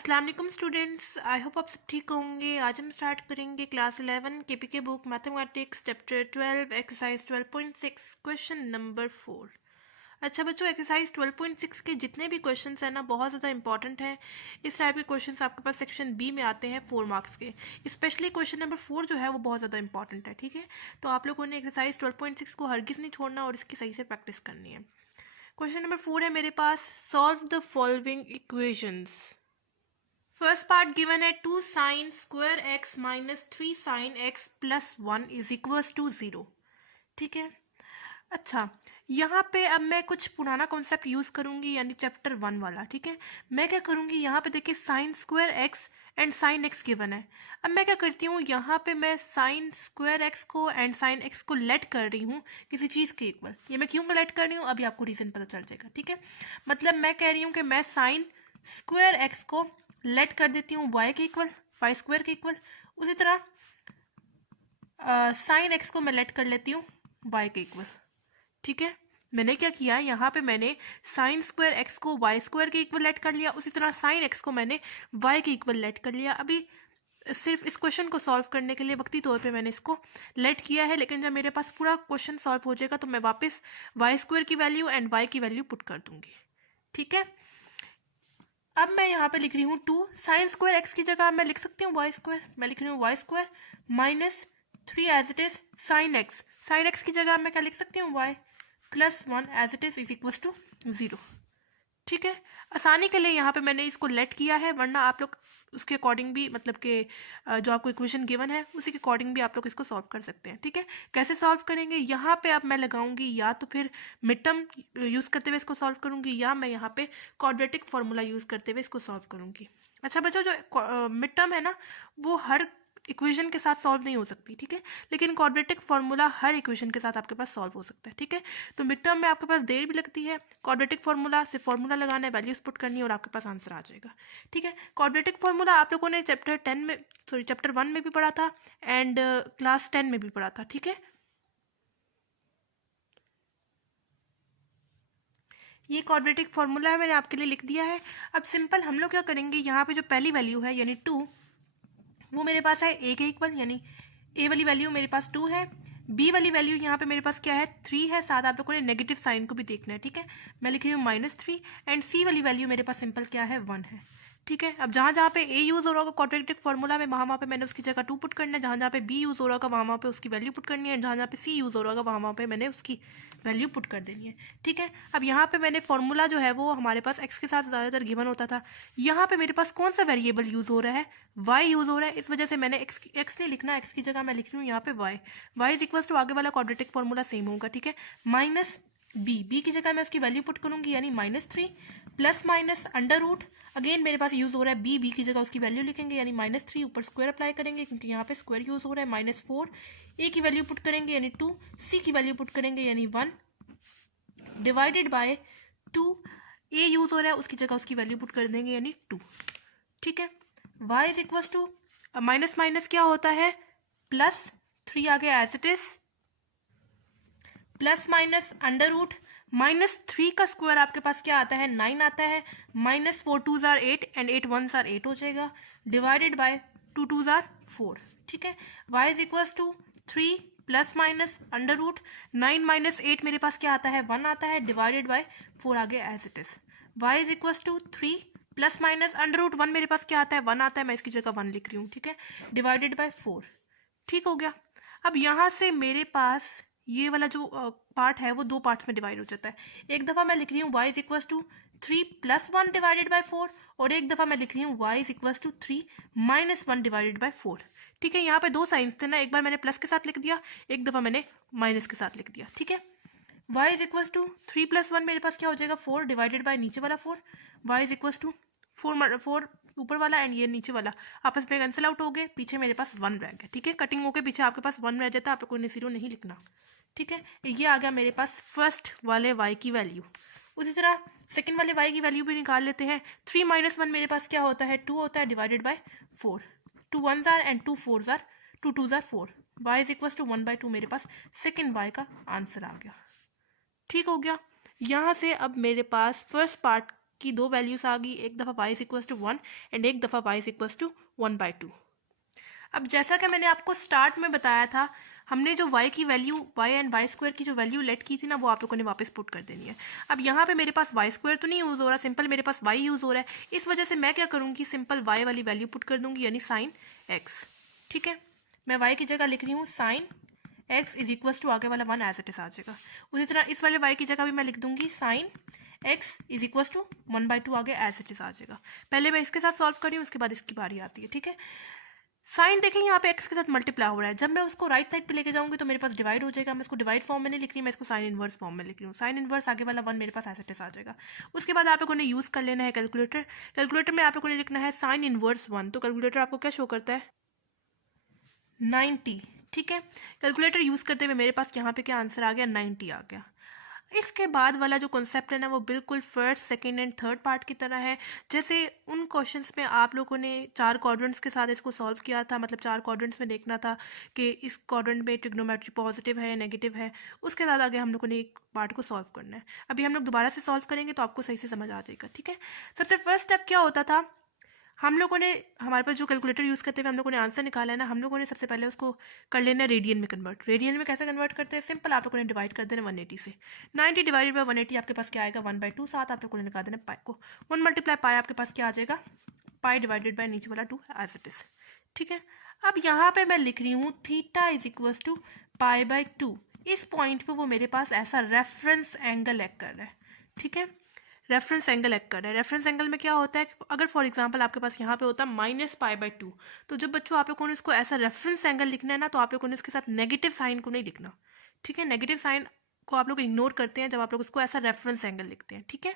अस्सलाम वालेकुम students, I hope आप सब ठीक होंगे। आज हम स्टार्ट करेंगे class 11 KPK book mathematics chapter 12 exercise 12.6 question number 4। अच्छा बच्चों, एक्सरसाइज 12.6 के जितने भी क्वेश्चंस हैं ना बहुत ज़्यादा इंपॉर्टेंट हैं। इस टाइप के क्वेश्चंस आपके पास सेक्शन बी में आते हैं 4 मार्क्स के। स्पेशली क्वेश्चन नंबर 4 जो है वो बहुत ज़्यादा इंपॉर्टेंट है, ठीक है। तो आप लोगों ने एक्सरसाइज 12.6 को हरगिज़ नहीं छोड़ना और इसकी सही से प्रैक्टिस करनी है। क्वेश्चन नंबर 4 है मेरे पास, solve the following equations. First part given है 2 sine square x minus 3 sine x plus 1 is equals to 0, ठीक है। अच्छा, यहाँ पे अब मैं कुछ पुराना कॉन्सेप्ट यूज़ करूँगी, यानी चैप्टर 1 वाला, ठीक है। मैं क्या करूँगी, यहाँ पे देखिए sign square x and sine x given है। अब मैं क्या करती हूँ, यहाँ पे मैं साइन स्क्वायर एक्स को एंड साइन एक्स को लेट कर रही हूँ किसी चीज़ के इक्वल। ये मैं क्यों लेट कर रही हूँ अभी आपको रीज़न पता चल जाएगा, ठीक है। मतलब मैं कह रही हूँ कि मैं साइन स्क्वायर एक्स को लेट कर देती हूँ वाई के इक्वल, वाई स्क्वायर के इक्वल। उसी तरह साइन एक्स को मैं लेट कर लेती हूँ वाई के इक्वल, ठीक है। मैंने क्या किया, यहाँ पे मैंने साइन स्क्वायर एक्स को वाई स्क्वायर के इक्वल लेट कर लिया, उसी तरह साइन एक्स को मैंने वाई के इक्वल लेट कर लिया। अभी सिर्फ इस क्वेश्चन को सॉल्व करने के लिए वक्ती तौर पे मैंने इसको लेट किया है, लेकिन जब मेरे पास पूरा क्वेश्चन सॉल्व हो जाएगा तो मैं वापस वाई स्क्वायर की वैल्यू एंड वाई की वैल्यू पुट कर दूंगी, ठीक है। अब मैं यहाँ पे लिख रही हूँ 2 साइन स्क्वायर एक्स की जगह मैं लिख सकती हूँ वाई स्क्वायर। मैं लिख रही हूँ Y square minus 3 as it is sine X. Sine x की जगह मैं क्या लिख सकती हूँ, Y plus 1 as it is equals to 0, ठीक है। आसानी के लिए यहाँ पे मैंने इसको लेट किया है, वरना आप लोग उसके अकॉर्डिंग भी, मतलब कि जो आपको इक्वेशन गिवन है उसी के अकॉर्डिंग भी आप लोग इसको सॉल्व कर सकते हैं, ठीक है। कैसे सॉल्व करेंगे, यहाँ पे अब मैं लगाऊंगी या तो फिर मिड टर्म यूज़ करते हुए इसको सॉल्व करूंगी, या मैं यहाँ पे क्वाड्रेटिक फार्मूला यूज़ करते हुए इसको सॉल्व करूंगी। अच्छा बच्चों, जो मिड टर्म है ना वो हर इक्वेशन के साथ सॉल्व नहीं हो सकती, ठीक है, लेकिन क्वाड्रेटिक फार्मूला हर इक्वेशन के साथ आपके पास सॉल्व हो सकता है, ठीक है। तो मिड टर्म में आपके पास देर भी लगती है, क्वाड्रेटिक फार्मूला से फार्मूला लगाना है, वैल्यूज पुट करनी है और आपके पास आंसर आ जाएगा, ठीक है। क्वाड्रेटिक फार्मूला आप लोगों ने चैप्टर 1 में भी पढ़ा था एंड क्लास 10 में भी पढ़ा था, ठीक है। ये क्वाड्रेटिक फार्मूला है, मैंने आपके लिए लिख दिया है। अब सिंपल हम लोग क्या करेंगे, यहाँ पे जो पहली वैल्यू है यानी 2, वो मेरे पास है ए के इक्वल, यानी ए वाली वैल्यू मेरे पास 2 है। बी वाली वैल्यू यहाँ पे मेरे पास क्या है, 3 है। साथ आप लोगों ने नेगेटिव साइन को भी देखना है, ठीक है। मैं लिख रही हूँ -3 एंड सी वाली वैल्यू मेरे पास सिंपल क्या है, 1 है, ठीक है। अब जहाँ जहाँ पे ए यूज़ हो रहा होगा क्वाड्रेटिक फार्मूला में, वहाँ पे मैंने उसकी जगह 2 पुट करना है। जहाँ जहाँ पे बी यूज़ हो रहा होगा वहाँ पे उसकी वैल्यू पुट करनी है। जहाँ जहाँ पे सी यूज़ हो रहा होगा वहाँ पे मैंने उसकी वैल्यू पुट कर देनी है, ठीक है। अब यहाँ पे मैंने फार्मूला जो है वो हमारे पास एक्स के साथ ज़्यादातर गिवन होता था। यहाँ पे मेरे पास कौन सा वेरिएबल यूज़ हो रहा है, वाई यूज़ हो रहा है। इस वजह से मैंने एक्स नहीं लिखना, एक्स की जगह मैं लिख रही हूँ यहाँ पे Y. Y is equals to आगे वाला क्वाड्रेटिक फार्मूला सेम होगा, ठीक है। माइनस बी की जगह मैं उसकी वैल्यू पुट करूंगी, यानी -3 plus minus under root. Again मेरे पास यूज़ हो रहा है बी की जगह उसकी वैल्यू लिखेंगे, यानी -3 ऊपर स्क्वायर अप्लाई करेंगे क्योंकि यहाँ पे स्क्वायर यूज़ हो रहा है। -4 ए की वैल्यू पुट करेंगे यानी 2, सी की वैल्यू पुट करेंगे यानी 1 डिवाइडेड बाय 2। ए यूज़ हो रहा है उसकी जगह उसकी वैल्यू पुट कर देंगे यानी 2, ठीक है। y is equals to minus minus क्या होता है, +3 आ गया as it is, plus minus under root. -3 का स्क्वायर आपके पास क्या आता है, 9 आता है। -4 2s are 8 and 8 1s are 8 हो जाएगा, डिवाइडेड बाय 2 2s are 4, ठीक है। y is equals to 3 plus minus under root 9 minus 8 मेरे पास क्या आता है, 1 आता है, डिवाइडेड बाय 4 आ गया as it is. y is equals to 3 plus minus under root 1 मेरे पास क्या आता है, 1 आता है, मैं इसकी जगह 1 लिख रही हूँ, ठीक है, डिवाइडेड बाय 4, ठीक हो गया। अब यहाँ से मेरे पास ये वाला जो पार्ट है वो 2 पार्ट्स में डिवाइड हो जाता है। एक दफ़ा मैं लिख रही हूँ y is equals to 3 + 1 divided by 4, और एक दफ़ा मैं लिख रही हूँ y is equals to 3 - 1 divided by 4, ठीक है। यहाँ पे 2 साइंस थे ना, एक बार मैंने प्लस के साथ लिख दिया, एक दफ़ा मैंने माइनस के साथ लिख दिया, ठीक है। y इज इक्वल्स टू 3 + 1 मेरे पास क्या हो जाएगा, 4 डिवाइडेड बाय नीचे वाला 4। y इज इक्वल्स टू 4 ऊपर वाला एंड ये नीचे वाला आपस में कैंसिल आउट हो गए, पीछे मेरे पास 1 रह गया, ठीक है। कटिंग होके पीछे आपके पास 1 रह जाता है, आपको कोई 0 नहीं लिखना, ठीक है। ये आ गया मेरे पास फर्स्ट वाले y की वैल्यू। उसी तरह सेकंड वाले y की वैल्यू भी निकाल लेते हैं। 3 - 1 मेरे पास क्या होता है, 2 होता है, divided by 4। 2 1s are and 2 4s are, 2 2s are 4। y is equals to 1/2 मेरे पास सेकंड y का आंसर आ गया, ठीक हो गया। यहाँ से अब मेरे पास फर्स्ट पार्ट की दो वैल्यूज आ गई, एक दफ़ा y is equal to 1 and एक दफ़ा y इज इक्वल टू 1/2। अब जैसा कि मैंने आपको स्टार्ट में बताया था, हमने जो y की value y and y square की जो वैल्यू लेट की थी ना, वो आप लोगों ने वापस पुट कर देनी है। अब यहाँ पे मेरे पास y स्क्वायर तो नहीं यूज़ हो रहा, सिंपल मेरे पास y यूज़ हो रहा है। इस वजह से मैं क्या करूँगी, सिंपल y वाली वैल्यू पुट कर दूँगी, यानी साइन x। ठीक है, मैं y की जगह लिख रही हूँ sine x is equal to आगे वाला 1 एज इट इज आ जाएगा। उसी तरह इस वाले y की जगह भी मैं लिख दूँगी sine x is equal to 1/2 आगे एज इट इज आ जाएगा। पहले मैं इसके साथ सॉल्व कर रही हूँ, उसके बाद इसकी बारी आती है। ठीक है, साइन देखें यहाँ पे x के साथ मल्टीप्लाई हो रहा है, जब मैं उसको राइट साइड पे लेके जाऊंगी तो मेरे पास डिवाइड हो जाएगा। मैं इसको डिवाइड फॉर्म में नहीं लिख रही, मैं इसको साइन इनवर्स फॉर्म में लिख रही हूँ। साइन इनवर्स आगे वाला 1 मेरे पास एज इट इज आ जाएगा। उसके बाद आप लोगों ने यूज़ कर लेना है कैलकुलेटर। कैलकुलेटर में आप लोगों ने लिखना है साइन इनवर्स 1, तो कैलकुलेटर आपको क्या शो करता है 90। ठीक है, कैलकुलेटर यूज़ करते हुए मेरे पास यहाँ पे क्या आंसर आ गया 90 आ गया। इसके बाद वाला जो कॉन्सेप्ट है ना, वो बिल्कुल first second and third part की तरह है। जैसे उन क्वेश्चंस में आप लोगों ने 4 क्वाड्रेंट्स के साथ इसको सॉल्व किया था, मतलब 4 क्वाड्रेंट्स में देखना था कि इस क्वाड्रेंट में ट्रिग्नोमेट्री पॉजिटिव है या नेगेटिव है। उसके साथ आगे हम लोगों ने एक पार्ट को सॉल्व करना है। अभी हम लोग दोबारा से सॉल्व करेंगे तो आपको सही से समझ आ जाएगा। ठीक है, सबसे फर्स्ट स्टेप क्या होता था, हम लोगों ने हमारे पास जो कैलकुलेटर यूज़ करते हुए हम लोगों ने आंसर निकाला है ना, हम लोगों ने सबसे पहले उसको कर लेना है रेडियन में कन्वर्ट। रेडियन में कैसे कन्वर्ट करते हैं, सिंपल आप लोगों ने डिवाइड कर देना 180 से। 90 डिवाइडेड बाई 180 आपके पास क्या आएगा 1/2। साथ आप लोगों ने निकाल देना पाई को, 1 मल्टीप्लाई पाई आपके पास क्या आ जाएगा पाई डिवाइडेड बाई नीचे वाला 2 एज इट इज। ठीक है, अब यहाँ पे मैं लिख रही हूँ थीटा इज इक्वल टू π/2। इस पॉइंट पे वो मेरे पास ऐसा रेफरेंस एंगल एक्ट कर रहा है। ठीक है, रेफरेंस एंगल एक्ट कर रहा है। रेफरेंस एंगल में क्या होता है, अगर फॉर एग्जांपल आपके पास यहाँ पे होता है -π/2, तो जब बच्चों आप लोगों ने इसको ऐसा रेफरेंस एंगल लिखना है ना, तो आप लोगों ने इसके साथ नेगेटिव साइन को नहीं लिखना। ठीक है, नेगेटिव साइन को आप लोग इग्नोर करते हैं जब आप लोग इसको ऐसा रेफरेंस एंगल लिखते हैं। ठीक है,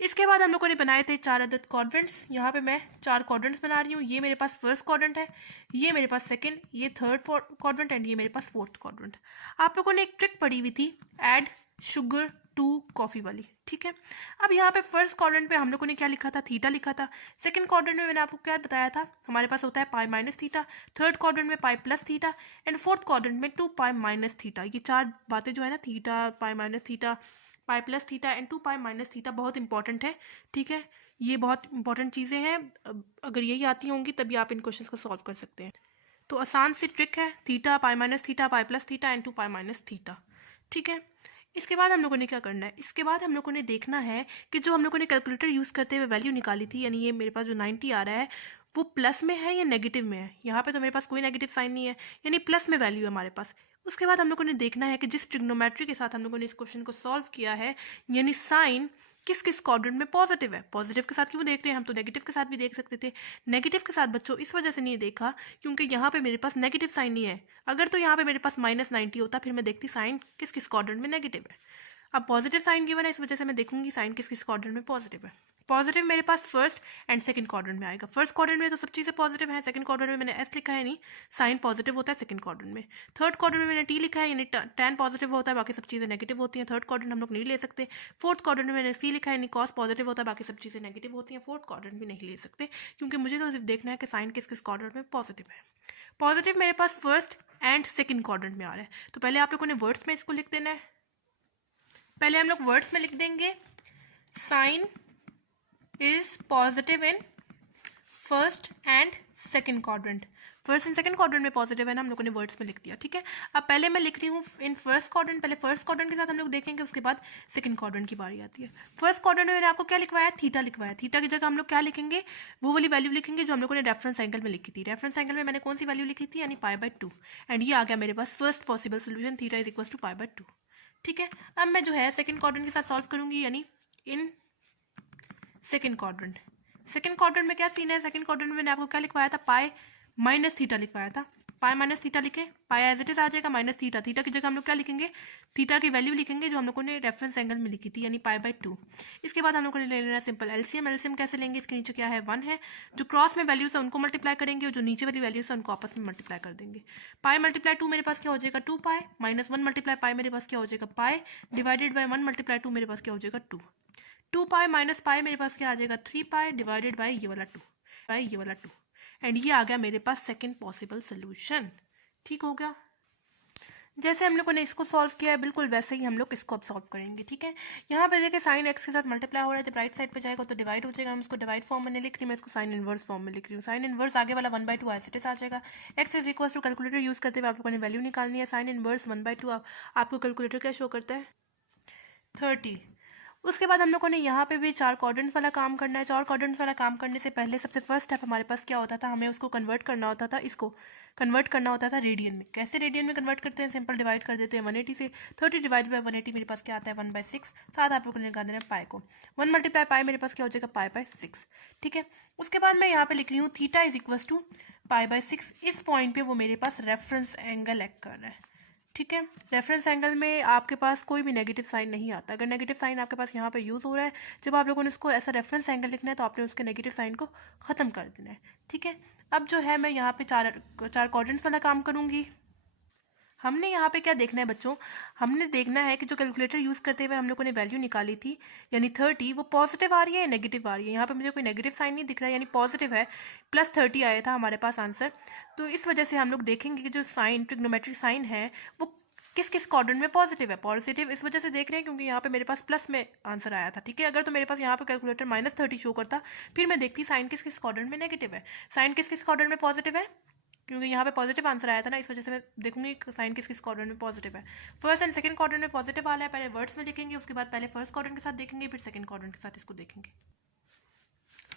इसके बाद हम लोगों ने बनाए थे 4 अदद क्वाड्रेंट्स। यहाँ पे मैं 4 क्वाड्रेंट्स बना रही हूँ। ये मेरे पास फर्स्ट क्वाड्रेंट है, ये मेरे पास सेकंड, ये थर्ड क्वाड्रेंट एंड ये मेरे पास फोर्थ क्वाड्रेंट। आप लोगों ने एक ट्रिक पढ़ी हुई थी ऐड शुगर टू कॉफ़ी वाली। ठीक है, अब यहाँ पे फर्स्ट क्वाड्रेंट पे हम लोगों ने क्या लिखा था, थीटा लिखा था। सेकंड क्वाड्रेंट में मैंने आपको क्या बताया था, हमारे पास होता है pi minus theta. Third quadrant में pi plus theta and fourth quadrant में 2 पाई माइनस थीटा। ये 4 बातें जो है ना, theta, pi minus theta, pi plus theta and 2 pi minus theta, बहुत इंपॉर्टेंट है। ठीक है, ये बहुत इंपॉर्टेंट चीज़ें हैं। अगर यही आती होंगी तभी आप इन क्वेश्चंस को सॉल्व कर सकते हैं। तो आसान सी ट्रिक है, theta, pi minus theta, pi plus theta and 2 pi minus theta. ठीक है, इसके बाद हम लोगों ने क्या करना है, इसके बाद हम लोगों ने देखना है कि जो हम लोगों ने कैलकुलेटर यूज़ करते हुए वैल्यू निकाली थी, यानी ये मेरे पास जो 90 आ रहा है, वो प्लस में है या नेगेटिव में है। यहाँ पे तो मेरे पास कोई नेगेटिव साइन नहीं है, यानी प्लस में वैल्यू है हमारे पास। उसके बाद हम लोगों ने देखना है कि जिस ट्रिग्नोमेट्री के साथ हम लोगों ने इस क्वेश्चन को सॉल्व किया है, यानी साइन किस किस क्वाड्रेंट में पॉजिटिव है। पॉजिटिव के साथ क्यों देख रहे हैं, हम तो नेगेटिव के साथ भी देख सकते थे। नेगेटिव के साथ बच्चों इस वजह से नहीं देखा क्योंकि यहाँ पे मेरे पास नेगेटिव साइन नहीं है। अगर तो यहाँ पे मेरे पास -90 होता, फिर मैं देखती साइन किस किस क्वाड्रेंट में नेगेटिव है। अब पॉजिटिव साइन गिवन है, इस वजह से मैं देखूंगी साइन किस किस क्वाड्रेंट में पॉजिटिव है। पॉजिटिव मेरे पास फर्स्ट एंड सेकंड क्वाड्रेंट में आएगा। फर्स्ट क्वाड्रेंट में तो सब चीज़ें पॉजिटिव हैं, सेकंड क्वाड्रेंट में मैंने एस लिखा है, नहीं साइन पॉजिटिव होता है सेकंड क्वाड्रेंट में। थर्ड क्वाड्रेंट में मैंने टी लिखा है, यानी टैन पॉजिटिव होता है, बाकी सब चीज़ें नेगेटिव होती हैं। थर्ड क्वाड्रेंट हम लोग नहीं ले सकते। फोर्थ क्वाड्रेंट में मैंने सी लिखा है, यानी कॉस पॉजिटिव होता है, बाकी सब चीज़ें नेगेटिव होती हैं। फोर्थ क्वाड्रेंट भी नहीं ले सकते क्योंकि मुझे तो सिर्फ देखना है कि साइन किस किस क्वाड्रेंट में पॉजिटिव है। पॉजिटिव मेरे पास फर्स्ट एंड सेकंड क्वाड्रेंट में आ रहा है, तो पहले आप लोगों ने वर्ड्स में इसको लिख देना है। पहले हम लोग वर्ड्स में लिख देंगे sine is positive in first and second quadrant. First and second quadrant में पॉजिटिव है ना, हम लोगों ने वर्ड्स में लिख दिया। ठीक है, अब पहले मैं लिख रही हूँ इन फर्स्ट क्वाड्रेंट। पहले फर्स्ट क्वाड्रेंट के साथ हम लोग देखेंगे, उसके बाद सेकंड क्वाड्रेंट की बारी आती है। फर्स्ट क्वाड्रेंट में मैंने आपको क्या लिखवाया, थीटा लिखवाया। थीटा की जगह हम लोग क्या लिखेंगे, वो वाली वैल्यू लिखेंगे जो हम लोगों ने रेफरेंस एंगल में लिखी थी। रेफरेंस एंगल में मैंने कौन सी वैल्यू लिखी थी, यानी π/2, एंड ये आ गया मेरे पास first possible solution, theta is equal to π/2। ठीक है, अब मैं जो है सेकंड क्वाड्रेंट के साथ सॉल्व करूंगी, यानी in second quadrant. Second quadrant में क्या सीन है, सेकंड क्वाड्रेंट में मैंने आपको क्या लिखवाया था, पाई माइनस थीटा लिखवाया था। पाई माइनस थीटा लिखे, पाई एज इट इज आ जाएगा माइनस थीटा। थीटा की जगह हम लोग क्या लिखेंगे, थीटा की वैल्यू लिखेंगे जो हम लोगों ने रेफरेंस एंगल में लिखी थी, यानी π/2। इसके बाद हम लोगों ने ले लेना सिंपल एलसीएम। एलसीएम कैसे लेंगे, इसके नीचे क्या है 1 है, जो क्रॉस में वैल्यूज है उनको मल्टीप्लाई करेंगे और जो नीचे वाली वैल्यूज है उनको आपस में मल्टीप्लाई कर देंगे। पाई मल्टीप्लाई 2 मेरे पास क्या हो जाएगा 2 पाई, माइनस 1 मल्टीप्लाई पाई मेरे पास क्या हो जाएगा पाई, डिवाइडेड बाई 1 मल्टीप्लाई 2 मेरे पास क्या हो जाएगा 2। 2 पाई माइनस पाई मेरे पास क्या आ जाएगा 3 पाई, डिवाइडेड बाई ये वाला 2 एंड ये आ गया मेरे पास सेकंड पॉसिबल सोल्यूशन। ठीक हो गया। जैसे हम लोगों ने इसको सॉल्व किया है बिल्कुल वैसे ही हम लोग इसको अब सॉल्व करेंगे, ठीक है। यहाँ पे देखिए साइन एक्स के साथ मल्टीप्लाई हो रहा है, जब राइट साइड पे जाएगा तो डिवाइड हो जाएगा। हम इसको डिवाइड फॉर्म में नहीं लिख रही, मैं इसको साइन इनवर्स फॉर्म में लिख रही हूँ। साइन इनवर्स आगे वाला 1/2 एज इट इज आ जाएगा। X is equal to calculator use करते हुए आप लोगों ने वैल्यू निकालनी है। साइन इनवर्स 1/2 आपको कैलकुलेटर क्या शो करता है 30। उसके बाद हम लोगों ने यहाँ पे भी 4 क्वाड्रेंट वाला काम करना है। 4 क्वाड्रेंट वाला काम करने से पहले सबसे फर्स्ट स्टेप हमारे पास क्या होता था, हमें उसको कन्वर्ट करना होता था, इसको कन्वर्ट करना होता था रेडियन में। कैसे रेडियन में कन्वर्ट करते हैं, सिंपल डिवाइड कर देते हैं 180 से। 30 डिवाइड बाई 180 मेरे पास क्या आता है 1/6। साथ आप लोगों ने निकाल देना पाई को। 1 मल्टीप्लाई पाई मेरे पास क्या हो जाएगा पाई/6, ठीक है। उसके बाद मैं यहाँ पे लिख रही हूँ थीटा इज इक्वल टू पाई/6। इस पॉइंट पे वो मेरे पास रेफरेंस एंगल एक्ट कर रहा है, ठीक है। रेफरेंस एंगल में आपके पास कोई भी नेगेटिव साइन नहीं आता। अगर नेगेटिव साइन आपके पास यहाँ पे यूज़ हो रहा है, जब आप लोगों ने इसको ऐसा रेफरेंस एंगल लिखना है तो आपने उसके नेगेटिव साइन को ख़त्म कर देना है, ठीक है। अब जो है मैं यहाँ पे चार क्वाड्रेंट्स वाला काम करूँगी। हमने यहाँ पे क्या देखना है बच्चों, हमने देखना है कि जो कैलकुलेटर यूज़ करते हुए हम लोगों ने वैल्यू निकाली थी यानी 30, वो पॉजिटिव आ रही है या नेगेटिव आ रही है। यहाँ पे मुझे कोई नेगेटिव साइन नहीं दिख रहा है यानी पॉजिटिव है। +30 आया था हमारे पास आंसर, तो इस वजह से हम लोग देखेंगे कि जो साइन ट्रिग्नोमेट्रिक साइन है वो किस किस क्वाड्रेंट में पॉजिटिव है। पॉजिटिव इस वजह से देख रहे हैं क्योंकि यहाँ पे मेरे पास प्लस में आंसर आया था, ठीक है। अगर तो मेरे पास यहाँ पे कैलकुलेटर -30 शो करता, फिर मैं देखती साइन किस किस क्वाड्रेंट में नेगेटिव है, साइन किस किस क्वाड्रेंट में पॉजिटिव है, क्योंकि यहाँ पे पॉजिटिव आंसर आया था ना, इस वजह से मैं देखूंगी साइन किस किस क्वाड्रेंट में पॉजिटिव है। फर्स्ट एंड सेकंड क्वाड्रेंट में पॉजिटिव वाला है, पहले वर्ड्स में लिखेंगे, उसके बाद पहले फर्स्ट क्वाड्रेंट के साथ देखेंगे, फिर सेकंड क्वाड्रेंट के साथ इसको देखेंगे।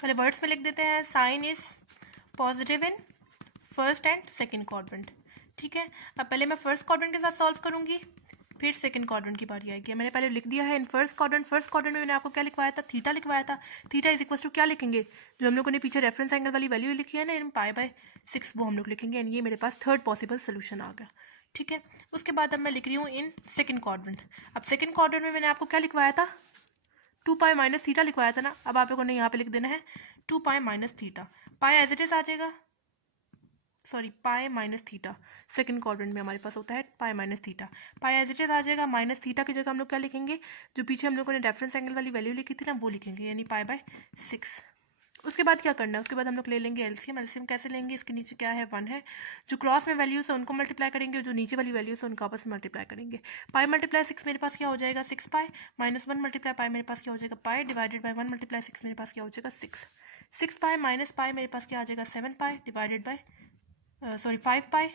पहले वर्ड्स में लिख देते हैं sine is positive in first and second quadrant, ठीक है। अब पहले मैं फर्स्ट क्वाड्रेंट के साथ सॉल्व करूंगी, फिर सेकंड क्वाड्रेंट की बारी आएगी। मैंने पहले लिख दिया है इन फर्स्ट क्वाड्रेंट। फर्स्ट क्वाड्रेंट में मैंने आपको क्या लिखवाया था, थीटा लिखवाया था। थीटा इज इक्वल टू क्या लिखेंगे, जो हम लोगों ने पीछे रेफरेंस एंगल वाली वैल्यू लिखी है ना इन पाई/6, वो हम लोग लिखेंगे। एंड ये मेरे पास थर्ड पॉसिबल सोल्यूशन आ गया, ठीक है। उसके बाद अब मैं लिख रही हूँ इन सेकंड क्वाड्रेंट। अब सेकंड क्वाड्रेंट में मैंने आपको क्या लिखवाया था, 2 पाई माइनस थीटा लिखवाया था ना। अब आप लोगों ने यहाँ पे लिख देना है 2 pi minus theta. Pi as it is आ जाएगा, sorry pi minus theta second quadrant में हमारे पास होता है pi minus theta. Pi as it is आ जाएगा, माइनस थीटा की जगह हम लोग क्या लिखेंगे, जो पीछे हम लोगों ने रेफरेंस एंगल वाली वैल्यू लिखी थी ना वो लिखेंगे, यानी पाई/6। उसके बाद क्या करना है, उसके बाद हम लोग ले लेंगे एलसीएम। एलसीएम कैसे लेंगे, इसके नीचे क्या है 1 है, जो क्रॉस में वैल्यूज है उनको मल्टीप्लाई करेंगे, जो नीचे वाली वैल्यूज है उनको आपस में मल्टीप्लाई करेंगे। पाई मल्टीप्लाई 6 मेरे पास क्या हो जाएगा 6 पाई, -1 मल्टीप्लाई पाई मेरे पास क्या हो जाएगा पाई, डिवाइडेड बाई 1 मल्टीप्लाई 6 मेरे पास क्या हो जाएगा 6। 6 पाई माइनस पाई मेरे पास क्या आ जाएगा 7 pi, divided by 5 pi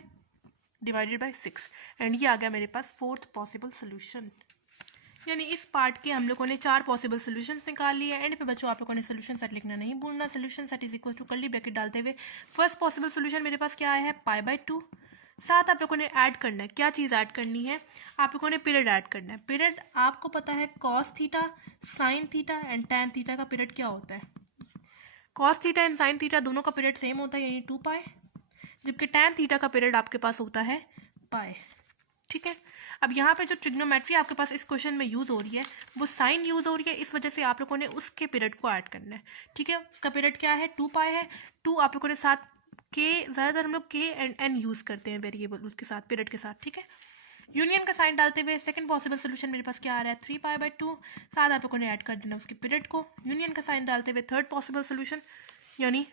divided by 6। And ये आ गया मेरे पास फोर्थ पॉसिबल सोल्यूशन। यानी इस पार्ट के हम लोगों ने 4 पॉसिबल सोल्यूशंस निकाल लिए। एंड पे बच्चों आप लोगों ने सोल्यूशन सेट लिखना नहीं भूलना। Solution set is equal to curly bracket डालते हुए फर्स्ट पॉसिबल सोल्यूशन मेरे पास क्या आया है पाई/2। साथ आप लोगों ने ऐड करना है, क्या चीज़ ऐड करनी है, आप लोगों ने पीरियड ऐड करना है। पीरियड आपको पता है cos theta, sine theta and tan theta का पीरियड क्या होता है। Cos theta and sine theta दोनों का पीरियड सेम होता है यानी 2 पाई, जबकि टैन थीटा का पीरियड आपके पास होता है पाई, ठीक है। अब यहाँ पे जो ट्रिग्नोमेट्री आपके पास इस क्वेश्चन में यूज़ हो रही है वो साइन यूज़ हो रही है, इस वजह से आप लोगों ने उसके पीरियड को ऐड करना है, ठीक है। उसका पीरियड क्या है 2 पाई है। 2 आप लोगों ने साथ के, ज़्यादातर हम लोग के एंड एन यूज़ करते हैं वेरिएबल उसके साथ पीरियड के साथ, ठीक है। यूनियन का साइन डालते हुए सेकंड पॉसिबल सोल्यूशन मेरे पास क्या आ रहा है 3 पाई/2। साथ आप लोगों ने ऐड कर देना उसके पीरियड को। यूनियन का साइन डालते हुए थर्ड पॉसिबल सोल्यूशन यानी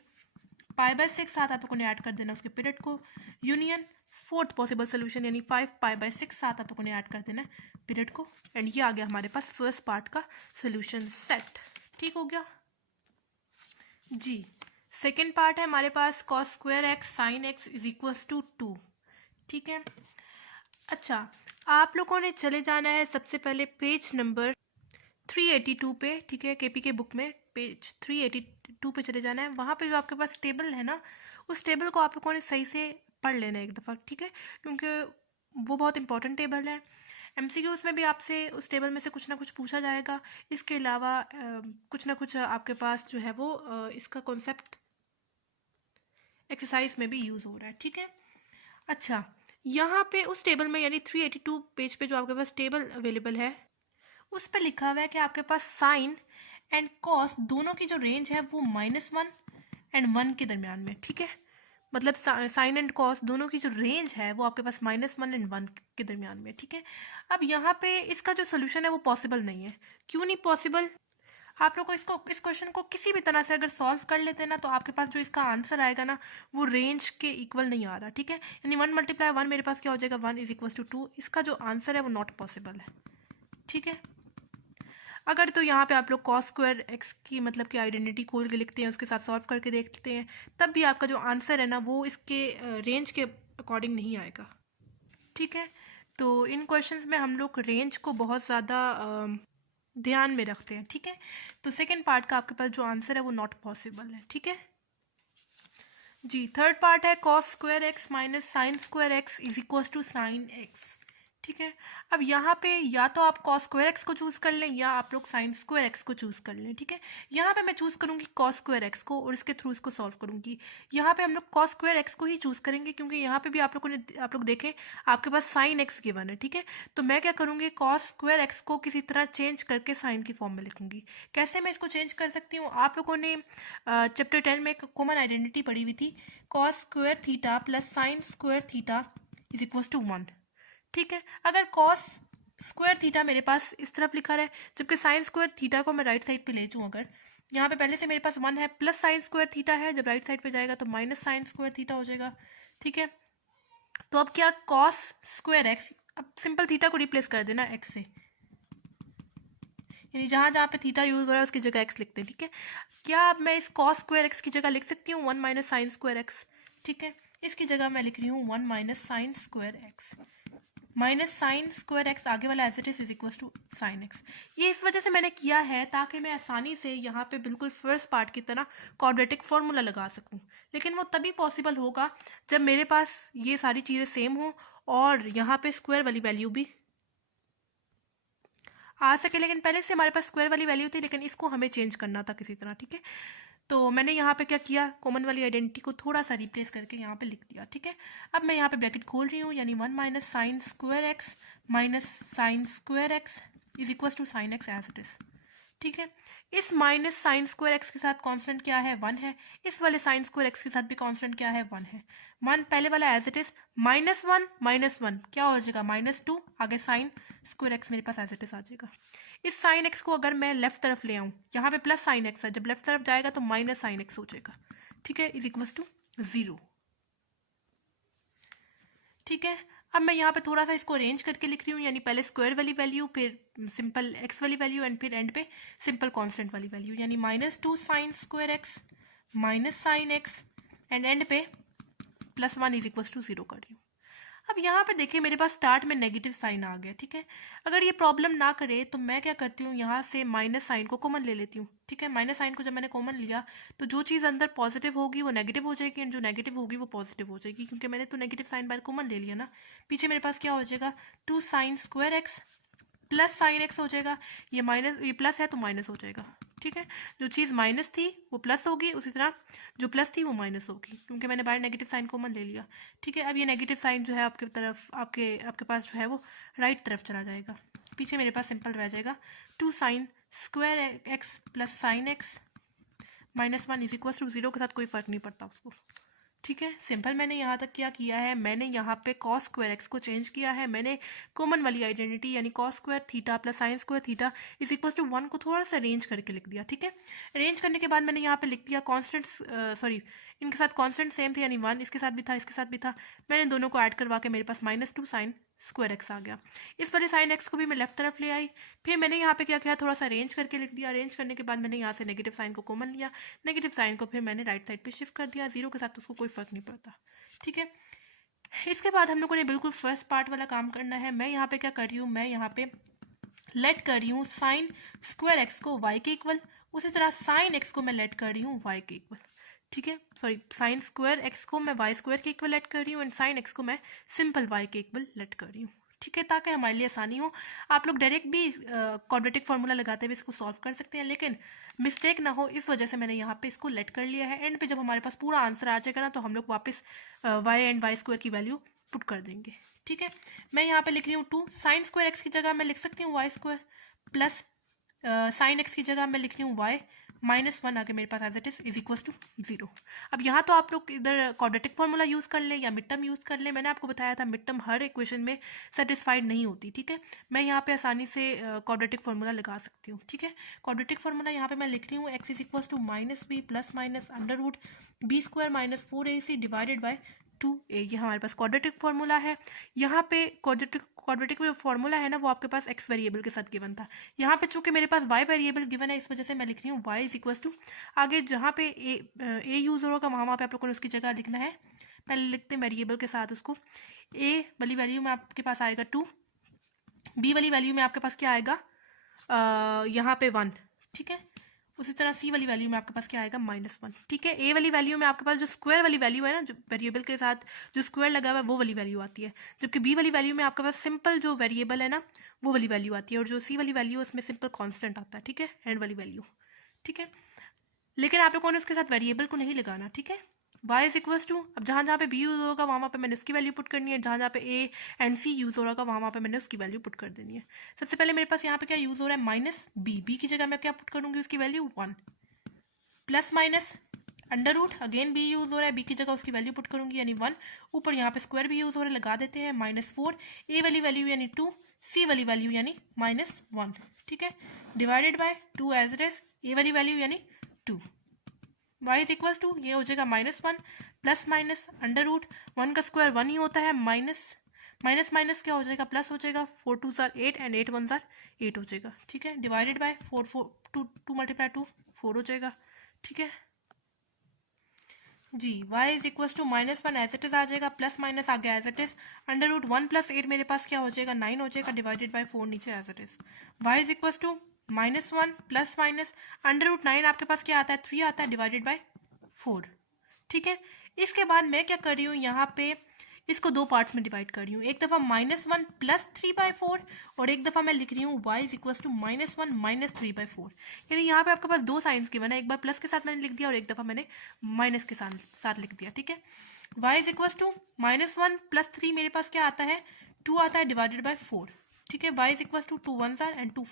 पाई/6, साथ आप लोगों ने ऐड कर देना उसके पीरियड को। यूनियन फोर्थ पॉसिबल सोल्यूशन यानी 5 पाई/6, साथ आप लोगों ने ऐड कर देना पीरियड को। एंड ये आ गया हमारे पास फर्स्ट पार्ट का सोल्यूशन सेट, ठीक हो गया जी। सेकेंड पार्ट है हमारे पास cos square x sine x is equals to 2, ठीक है। अच्छा, आप लोगों ने चले जाना है सबसे पहले पेज नंबर 382 पे, ठीक है। केपी के बुक में पेज 382 पे चले जाना है। वहाँ पे जो आपके पास टेबल है ना, उस टेबल को आप लोगों ने सही से पढ़ लेना है एक दफ़ा, ठीक है, क्योंकि वो बहुत इंपॉर्टेंट टेबल है। एमसीक्यूज़ में भी आपसे उस टेबल में से कुछ ना कुछ पूछा जाएगा। इसके अलावा कुछ ना कुछ आपके पास जो है वो इसका कॉन्सेप्ट एक्सरसाइज में भी यूज़ हो रहा है, ठीक है। अच्छा, यहाँ पे उस टेबल में यानी 382 पेज पे जो आपके पास टेबल अवेलेबल है उस पर लिखा हुआ है कि आपके पास साइन एंड कॉस दोनों की जो रेंज है वो -1 एंड 1 के दरमियान में, ठीक है। मतलब साइन एंड कॉस दोनों की जो रेंज है वो आपके पास -1 एंड 1 के दरमियान में, ठीक है। अब यहाँ पे इसका जो सोल्यूशन है वो पॉसिबल नहीं है। क्यों नहीं पॉसिबल, आप लोग को इस क्वेश्चन को किसी भी तरह से अगर सॉल्व कर लेते हैं ना, तो आपके पास जो इसका आंसर आएगा ना, वो रेंज के इक्वल नहीं आ रहा, ठीक है। यानी 1 × 1 मेरे पास क्या हो जाएगा, 1 = 2। इसका जो आंसर है वो नॉट पॉसिबल है, ठीक है। अगर तो यहाँ पे आप लोग cos स्क्वायर x की मतलब कि आइडेंटिटी खोल के लिखते हैं, उसके साथ सॉल्व करके देखते हैं, तब भी आपका जो आंसर है ना, वो इसके रेंज के अकॉर्डिंग नहीं आएगा, ठीक है। तो इन क्वेश्चंस में हम लोग रेंज को बहुत ज़्यादा ध्यान में रखते हैं, ठीक है। तो सेकेंड पार्ट का आपके पास जो आंसर है वो नॉट पॉसिबल है, ठीक है जी। थर्ड पार्ट है cos square x minus sine square x = sine x, ठीक है। अब यहाँ पे या तो आप cos स्क्वायर x को चूज़ कर लें या आप लोग साइन स्क्वायर x को चूज़ कर लें, ठीक है। यहाँ पे मैं चूज़ करूँगी cos स्क्वायर x को और इसके थ्रू इसको सॉल्व करूँगी। यहाँ पे हम लोग cos स्क्वायर x को ही चूज़ करेंगे, क्योंकि यहाँ पे भी आप लोग देखें, आपके पास साइन x गिवन है, ठीक है। तो मैं क्या करूँगी, cos स्क्वायर x को किसी तरह चेंज करके साइन की फॉर्म में लिखूँगी। कैसे मैं इसको चेंज कर सकती हूँ, आप लोगों ने चैप्टर 10 में एक कॉमन आइडेंटिटी पढ़ी हुई थी, cos square theta plus sine square theta = 1, ठीक है। अगर cos स्क्वायर थीटा मेरे पास इस तरफ लिखा है, जबकि साइन स्क्वायर थीटा को मैं राइट साइड पे ले जाऊँ, अगर यहाँ पे पहले से मेरे पास 1 है, प्लस साइन स्क्वायर थीटा है, जब राइट साइड पे जाएगा तो माइनस साइन स्क्वायर थीटा हो जाएगा, ठीक है। तो अब क्या, cos स्क्वायर x, अब सिंपल थीटा को रिप्लेस कर देना x से, यानी जहाँ जहाँ पे थीटा यूज़ हो रहा है उसकी जगह x लिखते हैं, ठीक है। क्या अब मैं इस cos स्क्वायर x की जगह लिख सकती हूँ 1 - साइन स्क्वायर x, ठीक है। इसकी जगह मैं लिख रही हूँ 1 - sine square x minus sine square x, आगे वाला as it is = sine x। ये इस वजह से मैंने किया है ताकि मैं आसानी से यहाँ पे बिल्कुल फर्स्ट पार्ट की तरह क्वाड्रेटिक फार्मूला लगा सकूँ, लेकिन वो तभी पॉसिबल होगा जब मेरे पास ये सारी चीज़ें सेम हो और यहाँ पे स्क्वायर वाली वैल्यू भी आ सके। लेकिन पहले से हमारे पास स्क्वायर वाली वैल्यू थी, लेकिन इसको हमें चेंज करना था किसी तरह, ठीक है। तो मैंने यहाँ पे क्या किया, कॉमन वाली आइडेंटिटी को थोड़ा सा रिप्लेस करके यहाँ पे लिख दिया, ठीक है। अब मैं यहाँ पे ब्रैकेट खोल रही हूँ, यानी 1 - sine square x minus sine square x = sine x as it is, ठीक है। इस माइनस साइन स्क्वायर x के साथ कांस्टेंट क्या है, 1 है। इस वाले साइन स्क्वायर x के साथ भी कांस्टेंट क्या है, 1 है। 1 पहले वाला एज इट इज, -1 क्या हो जाएगा, -2, आगे साइन स्क्वायर x मेरे पास एज इट इज आ जाएगा। इस साइन x को अगर मैं लेफ्ट तरफ ले आऊँ, यहाँ पे प्लस साइन x है, जब लेफ्ट तरफ जाएगा तो माइनस साइन x हो जाएगा, ठीक है, = 0, ठीक है। अब मैं यहाँ पे थोड़ा सा इसको अरेंज करके लिख रही हूँ, यानी पहले स्क्वायर वाली वैल्यू, फिर सिंपल x वाली वैल्यू, एंड फिर एंड पे सिंपल कांस्टेंट वाली वैल्यू, यानी -2 sine square x minus sine x and end पे +1 = 0 कर रही हूँ। अब यहाँ पे देखिए मेरे पास स्टार्ट में नेगेटिव साइन आ गया, ठीक है। अगर ये प्रॉब्लम ना करे तो मैं क्या करती हूँ, यहाँ से माइनस साइन को कॉमन ले लेती हूँ, ठीक है। माइनस साइन को जब मैंने कॉमन लिया तो जो चीज़ अंदर पॉजिटिव होगी वो नेगेटिव हो जाएगी, एंड जो नेगेटिव होगी वो पॉजिटिव हो जाएगी, क्योंकि मैंने तो नेगेटिव साइन बाहर कॉमन ले लिया ना। पीछे मेरे पास क्या हो जाएगा, 2 sine square x plus sign x हो जाएगा, ये प्लस है तो माइनस हो जाएगा, ठीक है। जो चीज़ माइनस थी वो प्लस होगी, उसी तरह जो प्लस थी वो माइनस होगी, क्योंकि मैंने बाहर नेगेटिव साइन कॉमन ले लिया, ठीक है। अब ये नेगेटिव साइन जो है आपके पास जो है वो राइट तरफ चला जाएगा, पीछे मेरे पास सिंपल रह जाएगा 2 sine square x plus sign x -1 = 0 के साथ कोई फ़र्क नहीं पड़ता उसको, ठीक है। सिंपल मैंने यहाँ तक क्या किया है, मैंने यहाँ पे cos स्क्वायर x को चेंज किया है, मैंने कॉमन वाली आइडेंटिटी यानी cos square theta plus sine square theta = 1 को थोड़ा सा अरेंज करके लिख दिया, ठीक है। अरेंज करने के बाद मैंने यहाँ पे लिख दिया कॉन्स्टेंट, इनके साथ कॉन्स्टेंट सेम थे, यानी 1 इसके साथ भी था, इसके साथ भी था। मैंने दोनों को ऐड करवा के मेरे पास -2 साइन स्क्वायर x आ गया। इस वाले साइन x को भी मैं लेफ्ट तरफ ले आई, फिर मैंने यहाँ पे क्या किया, थोड़ा सा अरेंज करके लिख दिया। अरेंज करने के बाद मैंने यहाँ से नेगेटिव साइन को कॉमन लिया, नेगेटिव साइन को फिर मैंने राइट साइड पे शिफ्ट कर दिया, 0 के साथ तो उसको कोई फ़र्क नहीं पड़ता, ठीक है। इसके बाद हम लोगों ने बिल्कुल फर्स्ट पार्ट वाला काम करना है। मैं यहाँ पे क्या कर रही हूँ, मैं यहाँ पे लेट कर रही हूँ साइन स्क्वायर x को y के इक्वल, उसी तरह साइन x को मैं लेट कर रही हूँ y के इक्वल, ठीक है। साइन स्क्वायर x को मैं y स्क्वायर के इक्वल लेट कर रही हूँ, एंड साइन x को मैं सिंपल y के इक्वल लेट कर रही हूँ, ठीक है, ताकि हमारे लिए आसानी हो। आप लोग डायरेक्ट भी क्वाड्रेटिक फार्मूला लगाते हुए इसको सॉल्व कर सकते हैं, लेकिन मिस्टेक ना हो इस वजह से मैंने यहाँ पे इसको लेट कर लिया है। एंड पे जब हमारे पास पूरा आंसर आ जाएगा ना, तो हम लोग वापस y एंड y स्क्वायर की वैल्यू पुट कर देंगे, ठीक है। मैं यहाँ पे लिख रही हूँ 2 साइन स्क्वायर x की जगह मैं लिख सकती हूँ y square plus sign x की जगह मैं लिख रही हूँ y -1 आगे मेरे पास as it is equal to 0। अब यहाँ तो आप लोग इधर क्वाड्रेटिक फार्मूला यूज़ कर लें या मिड टर्म यूज़ कर लें। मैंने आपको बताया था मिड टर्म हर इक्वेशन में सेटिस्फाइड नहीं होती, ठीक है। मैं यहाँ पे आसानी से क्वाड्रेटिक फार्मूला लगा सकती हूँ, ठीक है। क्वाड्रेटिक फार्मूला यहाँ पे मैं लिख रही हूँ x is equal to -b plus minus under root b² minus 4ac divided by 2a। ये हमारे पास क्वाड्रेटिक फार्मूला है। यहाँ पे क्वाड्रेटिक जो फार्मूला है ना वो आपके पास x वेरिएबल के साथ गिवन था। यहाँ पे चूंकि मेरे पास y वेरिएबल गिवन है इस वजह से मैं लिख रही हूँ y इज इक्वल टू, आगे जहाँ पे a यूज़ होगा वहाँ पे आप लोगों ने उसकी जगह लिखना है, पहले लिखते हैं वेरिएबल के साथ उसको। a वाली वैल्यू में आपके पास आएगा 2, b वाली वैल्यू में आपके पास क्या आएगा यहाँ पे 1, ठीक है। उसी तरह सी वाली वैल्यू में आपके पास क्या आएगा -1, ठीक है। ए वाली वैल्यू में आपके पास जो स्क्वायर वाली वैल्यू है ना, जो वेरिएबल के साथ जो स्क्वायर लगा हुआ है वो वाली वैल्यू आती है, जबकि बी वाली वैल्यू में आपके पास सिंपल जो वेरिएबल है ना वो वाली वैल्यू आती है, और जो सी वाली वैल्यू है उसमें सिंपल कांस्टेंट आता है, ठीक है, एंड वाली वैल्यू, ठीक है। लेकिन आप लोगों ने उसके साथ वेरिएबल को नहीं लगाना, ठीक है। y इज इक्वल टू, अब जहाँ जहाँ पे b यूज़ होगा वहाँ पे मैंने उसकी वैल्यू पुट करनी है, जहाँ जहाँ पे a एंड c यूज़ हो रहा होगा वहाँ पे मैंने उसकी वैल्यू पुट कर देनी है। सबसे पहले मेरे पास यहाँ पे क्या यूज़ हो रहा है -b की जगह मैं क्या पुट करूँगी उसकी value 1, plus minus under root again b use हो रहा है, b की जगह उसकी वैल्यू पुट करूँगी यानी 1, ऊपर यहाँ पे स्क्वायर भी यूज़ हो रहा है लगा देते हैं -4, a वाली वैल्यू यानी 2, c वाली वैल्यू यानी -1, ठीक है, divided by 2 as it is, a वाली वैल्यू यानी 2, y इज इक्वल टू ये हो जाएगा -1 प्लस माइनस अंडर रूट 1 का स्क्वायर 1 ही होता है, माइनस माइनस क्या हो जाएगा प्लस हो जाएगा, 4 2 ज़ार 8 एंड 8 1 ज़ार 8 हो जाएगा, ठीक है, डिवाइडेड बाय 2 मल्टीप्लाई 2 4 हो जाएगा, ठीक है जी। y is equal to -1 as it is आ जाएगा, प्लस माइनस आ गया as it is, under root 1 plus 8 मेरे पास क्या हो जाएगा 9 हो जाएगा, डिवाइडेड बाय 4 नीचे as it is. y is equal to -1 plus minus under root 9 आपके पास क्या आता है 3 आता है, डिवाइडेड बाय 4, ठीक है। इसके बाद मैं क्या कर रही हूँ यहाँ पे इसको दो पार्ट्स में डिवाइड कर रही हूँ, एक दफ़ा -1 प्लस 3/4 और एक दफ़ा मैं लिख रही हूँ y is equal to -1 minus 3/4, यानी यहाँ पे आपके पास दो साइंस गिवन है, एक बार प्लस के साथ मैंने लिख दिया और एक दफ़ा मैंने माइनस के साथ लिख दिया, ठीक है। y is equal to -1 plus 3 मेरे पास क्या आता है 2 आता है, डिवाइडेड बाय 4, ठीक है। y इज इक्वल टू 2 1 ज़ार एंड 2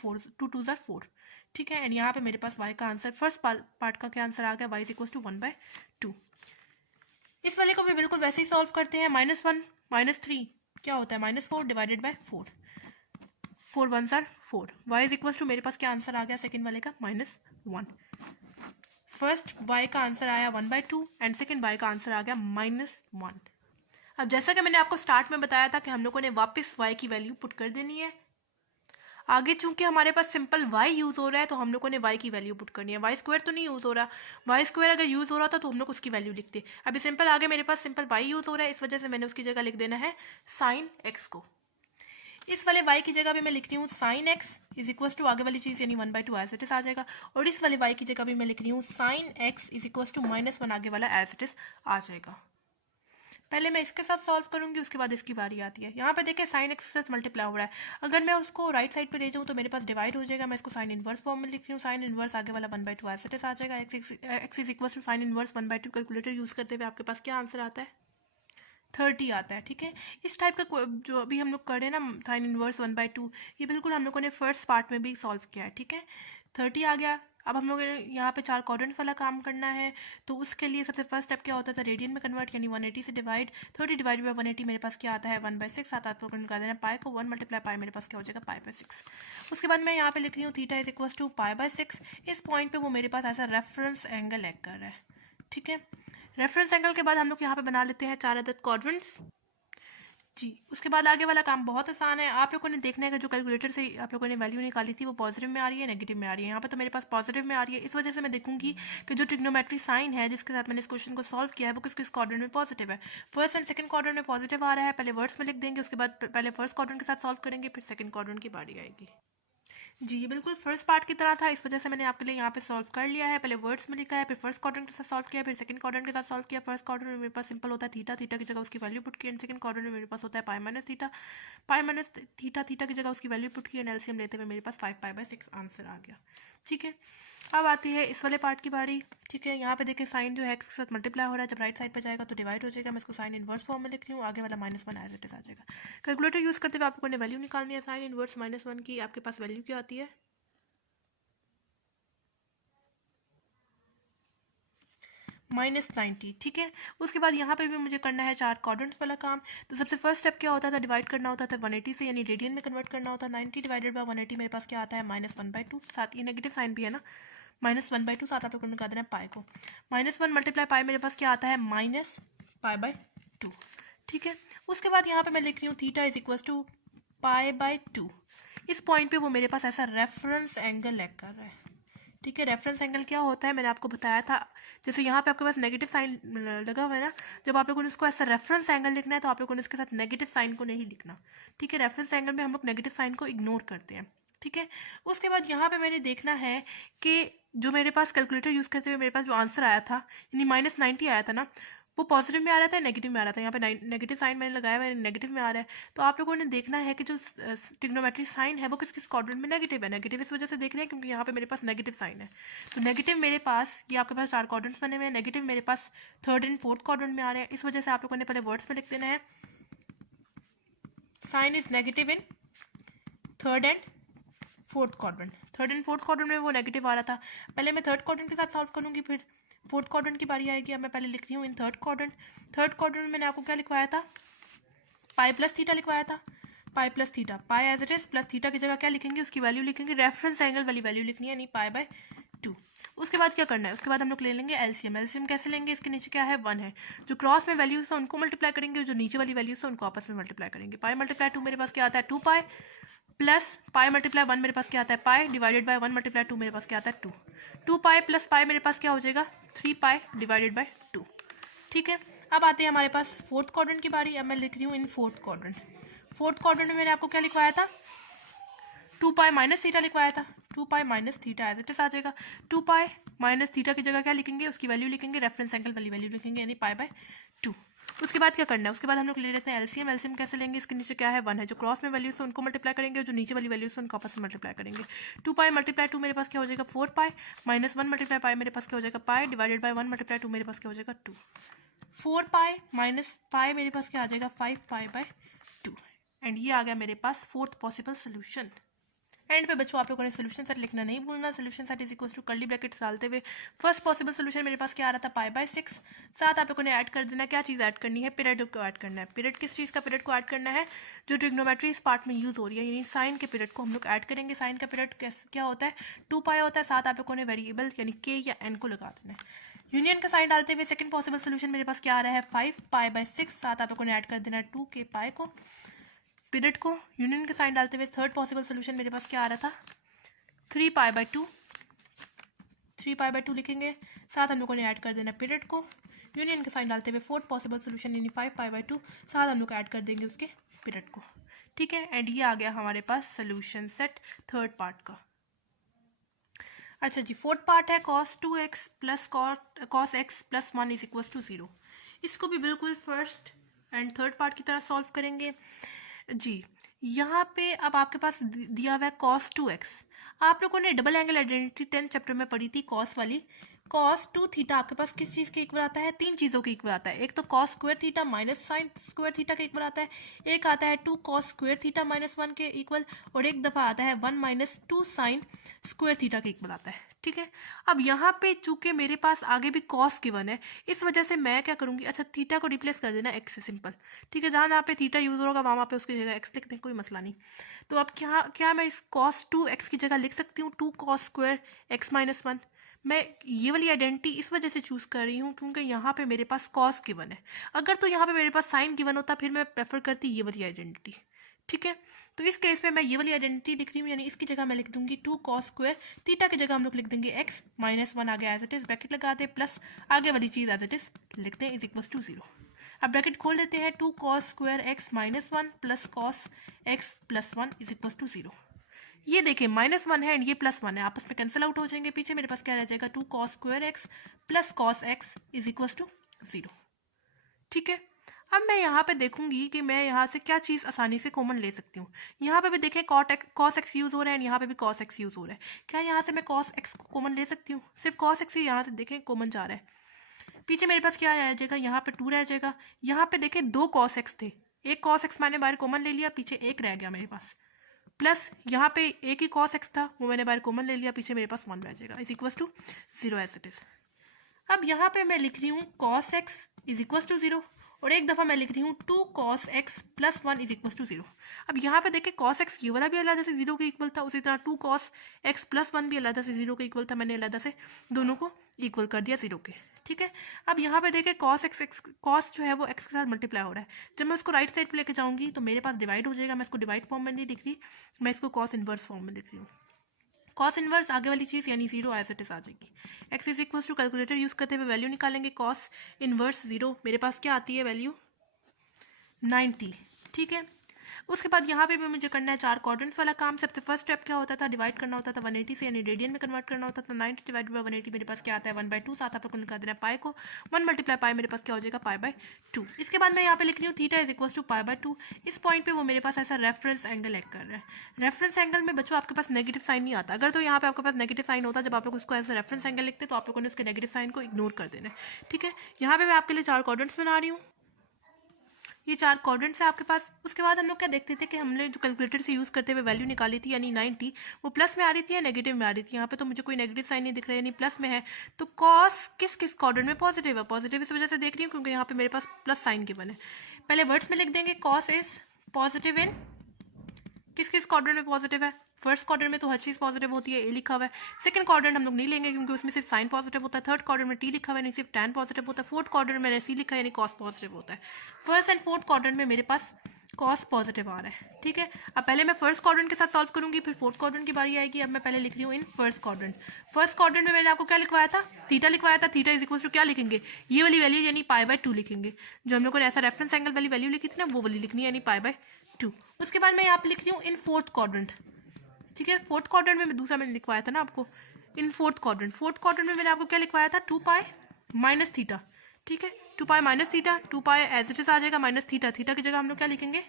2 ज़ार 4, ठीक है। एंड यहाँ पे मेरे पास y का आंसर फर्स्ट पार्ट का क्या आंसर आ गया, y इज इक्वल टू 1/2। इस वाले को भी बिल्कुल वैसे ही सॉल्व करते हैं, -1 -3 क्या होता है -4 डिवाइडेड बाय 4, 4 1 ज़ार 4, y इज इक्वल टू मेरे पास क्या आंसर आ गया सेकंड वाले का -1। फर्स्ट y का आंसर आया 1/2 एंड सेकंड y का आंसर आ गया -1। अब जैसा कि मैंने आपको स्टार्ट में बताया था कि हम लोगों ने वापस y की वैल्यू पुट कर देनी है। आगे चूंकि हमारे पास सिंपल y यूज़ हो रहा है तो हम लोगों ने y की वैल्यू पुट करनी है, y स्क्वायर तो नहीं यूज़ हो रहा, y स्क्वायर अगर यूज़ हो रहा था तो हम लोग उसकी वैल्यू लिखते। अभी सिंपल आगे मेरे पास सिंपल y यूज़ हो रहा है, इस वजह से मैंने उसकी जगह लिख देना है साइन x को। इस वाले y की जगह भी मैं लिख रही हूँ sine x is equal to आगे वाली चीज़ यानी 1/2 एज इट इज आ जाएगा, और इस वाले y की जगह भी मैं लिख रही हूँ sine x is equal to -1 आगे वाला एज इट इज आ जाएगा। पहले मैं इसके साथ सॉल्व करूंगी, उसके बाद इसकी बारी आती है। यहाँ पे देखिए साइन एक्स के साथ मल्टीप्लाई हो रहा है, अगर मैं उसको राइट साइड पे ले जाऊँ तो मेरे पास डिवाइड हो जाएगा। मैं इसको साइन इनवर्स फॉर्म में लिख रही हूँ, साइन इनवर्स आगे वाला 1/2 एज इट इज आ जाएगा, x is equal to sine inverse 1/2। Calculator use करते हुए आपके पास क्या आंसर आता है 30 आता है, ठीक है। इस टाइप का जो अभी हम लोग कर रहे हैं ना साइन इनवर्स 1/2, ये बिल्कुल हम लोगों ने फर्स्ट पार्ट में भी सॉल्व किया है, ठीक है। 30 आ गया। अब हम लोग यहाँ पे 4 क्वाड्रेंट वाला काम करना है, तो उसके लिए सबसे फर्स्ट स्टेप क्या होता था रेडियन में कन्वर्ट, यानी 180 से डिवाइड, 30 डिवाइड बाई 180 मेरे पास क्या आता है 1/6 आता है। तो निकाल देना पाई को, 1 मल्टीप्लाई पाई मेरे पास क्या हो जाएगा पाई/6। उसके बाद मैं यहाँ पे लिख रही हूँ थीटा इज इक्वल टू पाई/6। इस पॉइंट पे वो मेरे पास ऐसा रेफरेंस एंगल एक्ट कर रहा है, ठीक है। रेफरेंस एंगल के बाद हम लोग यहाँ पे बना लेते हैं 4 अदद क्वाड्रेंट्स जी। उसके बाद आगे वाला काम बहुत आसान है, आप लोगों ने देखना है कि जो कैलकुलेटर से आप लोगों ने वैल्यू निकाली थी वो पॉजिटिव में आ रही है नेगेटिव में आ रही है। यहाँ पे तो मेरे पास पॉजिटिव में आ रही है, इस वजह से मैं देखूंगी कि जो ट्रिग्नोमेट्री साइन है जिसके साथ मैंने इस क्वेश्चन को सॉल्व किया है वो किस किस क्वाड्रेंट में पॉजिटिव है। फर्स्ट एंड सेकंड क्वाड्रेंट में पॉजिटिव आ रहा है, पहले वर्ड्स में लिख देंगे, उसके बाद पहले फर्स्ट क्वाड्रेंट के साथ सॉल्व करेंगे, फिर सेकंड क्वाड्रेंट की बारी आएगी जी। ये बिल्कुल फर्स्ट पार्ट की तरह था, इस वजह से मैंने आपके लिए यहाँ पे सॉल्व कर लिया है। पहले वर्ड्स में लिखा है, फिर फर्स्ट क्वाड्रेंट के साथ सॉल्व किया, फिर सेकंड क्वाड्रेंट के साथ सॉल्व किया। फर्स्ट क्वाड्रेंट में मेरे पास सिंपल होता है थीटा, थीटा की जगह उसकी वैल्यू पुट की, एंड सेकंड क्वाड्रेंट में मेरे पास होता है पाई माइनस थीटा, पाई माइनस थीटा, थीटा की जगह उसकी वैल्यू पुट की, एंड एलसीएम लेते हुए मेरे पास 5π/6 आंसर आ गया, ठीक है। अब आती है इस वाले पार्ट की बारी, ठीक है। यहाँ पे देखिए साइन जो है एक्स के साथ मल्टीप्लाई हो रहा है, जब राइट साइड पे जाएगा तो डिवाइड हो जाएगा। मैं इसको साइन इनवर्स फॉर्म में लिख रही हूँ, आगे वाला -1 एज इट इज आ जाएगा। कैलकुलेटर यूज़ करते हुए आपको वैल्यू निकालनी है साइन इनवर्स -1 की। आपके पास वैल्यू क्या आती है -90, ठीक है। उसके बाद यहाँ पे भी मुझे करना है 4 क्वाड्रेंट्स वाला काम। तो सबसे फर्स्ट स्टेप क्या होता था, डिवाइड करना होता था 180 से, यानी रेडियन में कन्वर्ट करना होता है। 90 डिवाइडेड बाय 180 मेरे पास क्या आता है, -1/2। साथ ये नेगेटिव साइन भी है ना, -1/2, साथ आप लोगों ने लगा देना है पाई को। -1 मल्टीप्लाई पाई मेरे पास क्या आता है, -π/2, ठीक है। उसके बाद यहाँ पे मैं लिख रही हूँ थीटा इज इक्वल टू π/2। इस पॉइंट पे वो मेरे पास ऐसा रेफरेंस एंगल लैग कर रहा है, ठीक है। रेफरेंस एंगल क्या होता है, मैंने आपको बताया था, जैसे यहाँ पे आपके पास नेगेटिव साइन लगा हुआ है ना, जब आप लोगों ने इसको ऐसा रेफरेंस एंगल लिखना है तो आप लोगों ने इसके साथ नेगेटिव साइन को नहीं लिखना, ठीक है। रेफरेंस एंगल में हम लोग नेगेटिव साइन को इग्नोर करते हैं, ठीक है। उसके बाद यहाँ पे मैंने देखना है कि जो मेरे पास कैलकुलेटर यूज़ करते हुए मेरे पास जो आंसर आया था, यानी -90 आया था ना, वो पॉजिटिव में आ रहा था, नेगेटिव में आ रहा था। यहाँ पे नेगेटिव साइन मैंने लगाया हुआ है, नेगेटिव में आ रहा है। तो आप लोगों ने देखना है कि जो ट्रिग्नोमेट्री साइन है वो किस किस क्वाड्रेंट में नेगेटिव है। नेगेटिव इस वजह से देख रहे हैं क्योंकि यहाँ पे मेरे पास नेगेटिव साइन है। तो नेगेटिव मेरे पास, ये आपके पास 4 क्वाड्रेंट्स बने हुए हैं, नेगेटिव मेरे पास 3rd एंड 4th क्वाड्रेंट में आ रहे हैं। इस वजह से आप लोगों ने पहले वर्ड्स में लिख देना है, sine is negative in 3rd and 4th quadrant. 3rd and 4th quadrant में वो नेगेटिव आ रहा था। पहले मैं 3rd क्वाड्रेंट के साथ सॉल्व करूँगी, फिर 4th क्वाड्रेंट की बारी आएगी। अब मैं पहले लिख रही हूँ इन 3rd क्वाड्रेंट। 3rd क्वाड्रेंट में मैंने आपको क्या लिखवाया था, π+θ लिखवाया था, π+θ, pi as it is, plus theta की जगह क्या लिखेंगे, उसकी वैल्यू लिखेंगे, रेफरेंस एंगल वाली वैल्यू लिखनी है, यानी π/2। उसके बाद क्या करना है, उसके बाद हम लोग ले लेंगे एलसीएम। एलसीएम कैसे लेंगे, इसके नीचे क्या है, 1 है। जो क्रॉस में वैल्यूज है उनको मल्टीप्लाई करेंगे, जो नीचे वाली वैल्यूज है उनको आपस में मल्टीप्लाई करेंगे। π×2 मेरे पास क्या आता है, 2π, प्लस π×1 मेरे पास क्या आता है, पाई, डिवाइडेड बाय 1×2 मेरे पास क्या आता है, 2। 2π प्लस पाई मेरे पास क्या हो जाएगा, 3π डिवाइडेड बाय 2, ठीक है। अब आते हैं हमारे पास 4th क्वाड्रेंट की बारी। अब मैं लिख रही हूँ इन 4th क्वाड्रेंट। 4th क्वाड्रेंट में मैंने आपको क्या लिखवाया था, 2π - θ लिखवाया था। 2π - θ एज इट इज आ जाएगा। 2π - θ की जगह क्या लिखेंगे, उसकी वैल्यू लिखेंगे, रेफरेंस एंगल वाली वैल्यू लिखेंगे, यानी π/2। उसके बाद क्या करना है, उसके बाद हम लोग ले लेते हैं एलसीएम। एलसीएम कैसे लेंगे, इसके नीचे क्या है, 1 है। जो क्रॉस में वैल्यूज है उनको मल्टीप्लाई करेंगे, और जो नीचे वाली वैल्यूज है उनको आपस में मल्टीप्लाई करेंगे। 2π × 2 मेरे पास क्या हो जाएगा, 4π, -1 × पाई मेरे पास क्या हो जाएगा, पाई, डिवाइडेड बाय 1 × 2 मेरे पास क्या हो जाएगा, 2। 4π - पाई मेरे पास क्या आ जाएगा, 5π/2। एंड ये आ गया मेरे पास 4th पॉसिबल सोल्यूशन। एंड पे बच्चों आप लोगों ने सोल्यूशन सेट लिखना नहीं भूलना। Solution set is equal to curly brackets डालते हुए फर्स्ट पॉसिबल सोल्यूशन मेरे पास क्या आ रहा था, π/6। साथ आप लोगों ने ऐड कर देना, क्या चीज़ ऐड करनी है, पीरियड को ऐड करना है। पीरियड किस चीज़ का पीरियड को ऐड करना है, जो ट्रिग्नोमेट्री इस पार्ट में यूज़ हो रही है, यानी साइन के पीरियड को हम लोग ऐड करेंगे। साइन का पीरियड क्या होता है, 2π होता है। साथ आप लोगों ने वेरिएबल यानी k या n को लगा देना है। यूनियन का साइन डालते हुए सेकंड पॉसिबल सोल्यूशन मेरे पास क्या आ रहा है, 5π/6। साथ आप लोगों ने ऐड कर देना है 2k को, पीरियड को। यूनियन का साइन डालते हुए थर्ड पॉसिबल सोल्यूशन मेरे पास क्या आ रहा था, 3π/2। 3π/2 लिखेंगे, साथ हम लोगों ने ऐड कर देना पीरियड को। यूनियन का साइन डालते हुए फोर्थ पॉसिबल सोल्यूशन यानी 5π/2, साथ हम लोग ऐड कर देंगे उसके पीरियड को, ठीक है। एंड ये आ गया हमारे पास सोल्यूशन सेट 3rd पार्ट का। अच्छा जी, 4th पार्ट है cos 2x plus cos x plus 1 is equal to 0। इसको भी बिल्कुल 1st एंड 3rd पार्ट की तरह सॉल्व करेंगे जी। यहाँ पे अब आपके पास दिया हुआ है cos 2x। आप लोगों ने double angle identity 10th chapter में पढ़ी थी, cos वाली। cos 2θ आपके पास किस चीज़ के इक्वल आता है, 3 चीज़ों के इक्वल आता है। एक तो cos square theta minus sine square theta के इक्वल आता है, एक आता है 2 cos स्क्वायर थीटा -1 के इक्वल, और एक दफ़ा आता है 1 - 2 साइन स्क्वायर थीटा के इक्वल आता है, ठीक है। अब यहाँ पे चूंकि मेरे पास आगे भी cos गिवन है, इस वजह से मैं क्या करूँगी, अच्छा थीटा को रिप्लेस कर देना x से, सिंपल, ठीक है। जहाँ पे थीटा यूज होगा वहाँ पे उसकी जगह x लिख दें, कोई मसला नहीं। तो अब क्या मैं इस cos 2x की जगह लिख सकती हूँ 2 cos स्क्वायर x -1। मैं ये वाली आइडेंटिटी इस वजह से चूज़ कर रही हूँ क्योंकि यहाँ पे मेरे पास cos गिवन है। अगर तो यहाँ पे मेरे पास साइन गिवन होता फिर मैं प्रेफर करती ये वाली आइडेंटिटी, ठीक है। तो इस केस में मैं ये वाली आइडेंटिटी लिख रही हूँ, यानी इसकी जगह मैं लिख दूंगी 2 cos स्क्वायर थीटा की जगह हम लोग लिख देंगे x -1 आ गया एज इट इज, ब्रैकेट लगा दे, प्लस आगे वाली चीज़ एज इट इज लिखते हैं इज इक्वल टू 0। अब ब्रैकेट खोल देते हैं, 2 cos square x -1 plus cos x plus 1 is equal to 0। ये देखें -1 है एंड ये +1 है, आपस में कैंसिल आउट हो जाएंगे। पीछे मेरे पास क्या रह जाएगा, 2 cos square x plus cos x is equal to 0, ठीक है। अब मैं यहाँ पे देखूंगी कि मैं यहाँ से क्या चीज़ आसानी से कॉमन ले सकती हूँ। यहाँ पे भी देखें cos x यूज़ हो रहा है एंड यहाँ पे भी cos x यूज़ हो रहा है। क्या यहाँ से मैं cos x को कॉमन ले सकती हूँ, सिर्फ cos x ही यहाँ से देखें कॉमन जा रहा है। पीछे मेरे पास क्या रह जाएगा, यहाँ पे 2 रह जाएगा। यहाँ पे देखें 2 cos x थे, एक cos x मैंने बाहर कॉमन ले लिया, पीछे एक रह गया मेरे पास, प्लस यहाँ पे एक ही cos x था वो मैंने बाहर कॉमन ले लिया, पीछे मेरे पास 1 रह जाएगा, is equal to 0 as it is. अब यहाँ पे मैं लिख रही हूँ cos x is equal to 0 और एक दफ़ा मैं लिख रही हूँ 2 cos x plus 1 is equal to 0। अब यहाँ पे देखिए cos x ये वाला भी अलग से 0 के इक्वल था, उसी तरह 2 cos x प्लस 1 भी अलग से 0 के इक्वल था। मैंने अलग से दोनों को इक्वल कर दिया 0 के, ठीक है। अब यहाँ पे देखिए cos जो है वो x के साथ मल्टीप्लाई हो रहा है। जब मैं उसको राइट साइड पे लेके जाऊँगी तो मेरे पास डिवाइड हो जाएगा। मैं इसको डिवाइड फॉर्म में नहीं लिख रही, मैं इसको cos इनवर्स फॉर्म में लिख रही हूँ। कॉस इनवर्स आगे वाली चीज़ यानी 0 एज इट इज आ जाएगी। X is equal to calculator use करते हुए वैल्यू निकालेंगे। कॉस इनवर्स 0 मेरे पास क्या आती है वैल्यू 90, ठीक है। उसके बाद यहाँ पे भी मुझे करना है 4 क्वाड्रेंट्स वाला काम। सबसे फर्स्ट स्टेप क्या होता था, डिवाइड करना होता था 180 से, यानी रेडियन में कन्वर्ट करना होता था। 90 डिवाइड बाई 180 मेरे पास क्या आता है 1/2, साथ आप लोग को निकाल देना है पाई को। 1 मल्टीप्लाई पाई मेरे पास क्या हो जाएगा पाई/2। इसके बाद मैं यहाँ पे लिख रही हूँ थीटा इज इक्वल टू पाई/2। इस पॉइंट पे वो मेरे पास ऐसा रेफरेंस एंगल एक्ट कर रहा है। रेफरेंस एंगल में बच्चों आपके पास नेगेटिव साइन नहीं आता। अगर तो यहाँ पे आपके पास नेगेटिव साइन होता, जब आप लोग उसको ऐसा रेफरेंस एंगल लिखते तो आप लोगों ने उसके नेगेटिव साइन को इग्नोर कर देना है, ठीक है। यहाँ पे मैं आपके लिए 4 क्वाड्रेंट्स बना रही हूँ। ये 4 क्वाड्रेंट्स है आपके पास। उसके बाद हम लोग क्या देखते थे कि हमने जो कैलकुलेटर से यूज़ करते हुए वैल्यू निकाली थी यानी 90, वो प्लस में आ रही थी या नेगेटिव में आ रही थी। यहाँ पे तो मुझे कोई नेगेटिव साइन नहीं दिख रहा है, यानी प्लस में है। तो कॉस किस किस क्वाड्रेंट में पॉजिटिव है, पॉजिटिव इस वजह से देख रही हूँ क्योंकि यहाँ पे मेरे पास प्लस साइन गिवन है। पहले वर्ड्स में लिख देंगे कॉस इज पॉजिटिव इन किस किस क्वाड्रेंट में पॉजिटिव है। फर्स्ट क्वाड्रेंट में तो हर चीज़ पॉजिटिव होती है, ए लिखा हुआ है। सेकंड क्वाड्रेंट हम लोग नहीं लेंगे क्योंकि उसमें सिर्फ साइन पॉजिटिव होता है। थर्ड क्वाड्रेंट में टी लिखा हुआ है, नहीं सिर्फ टैन पॉजिटिव होता है। फोर्थ क्वाड्रेंट में सी लिखा है, यानी कॉस पॉजिटिव होता है। फर्स्ट एंड फोर्थ क्वाड्रेंट में मेरे पास कॉस पॉजिटिव आ रहा है, ठीक है। अब पहले मैं फर्स्ट क्वाड्रेंट के साथ सॉल्व करूंगी, फिर फोर्थ क्वाड्रेंट की बारी आएगी। अब मैं पहले लिख रही हूँ in first quadrant. First quadrant में मैंने आपको क्या लिखवाया था, थीटा लिखवाया था। थीटा इज इक्वल टू क्या लिखेंगे, ये वाली वैल्यू यानी पाई/2 लिखेंगे। जो हम लोगों ने ऐसा रेफरेंस एंगल वाली वैल्यू लिखी थी ना, वो वाली लिखनी है यानी पाई/2। उसके बाद मैं यहाँ पे लिख रही हूँ इन फोर्थ क्वाड्रेंट, ठीक है। फोर्थ क्वाड्रेंट में दूसरा मैंने लिखवाया था ना आपको in fourth quadrant. Fourth quadrant में मैंने आपको क्या लिखवाया था 2 पाई माइनस थीटा, ठीक है। 2 pi minus theta, 2 pi as it is आ जाएगा माइनस थीटा। थीटा की जगह हम लोग क्या लिखेंगे,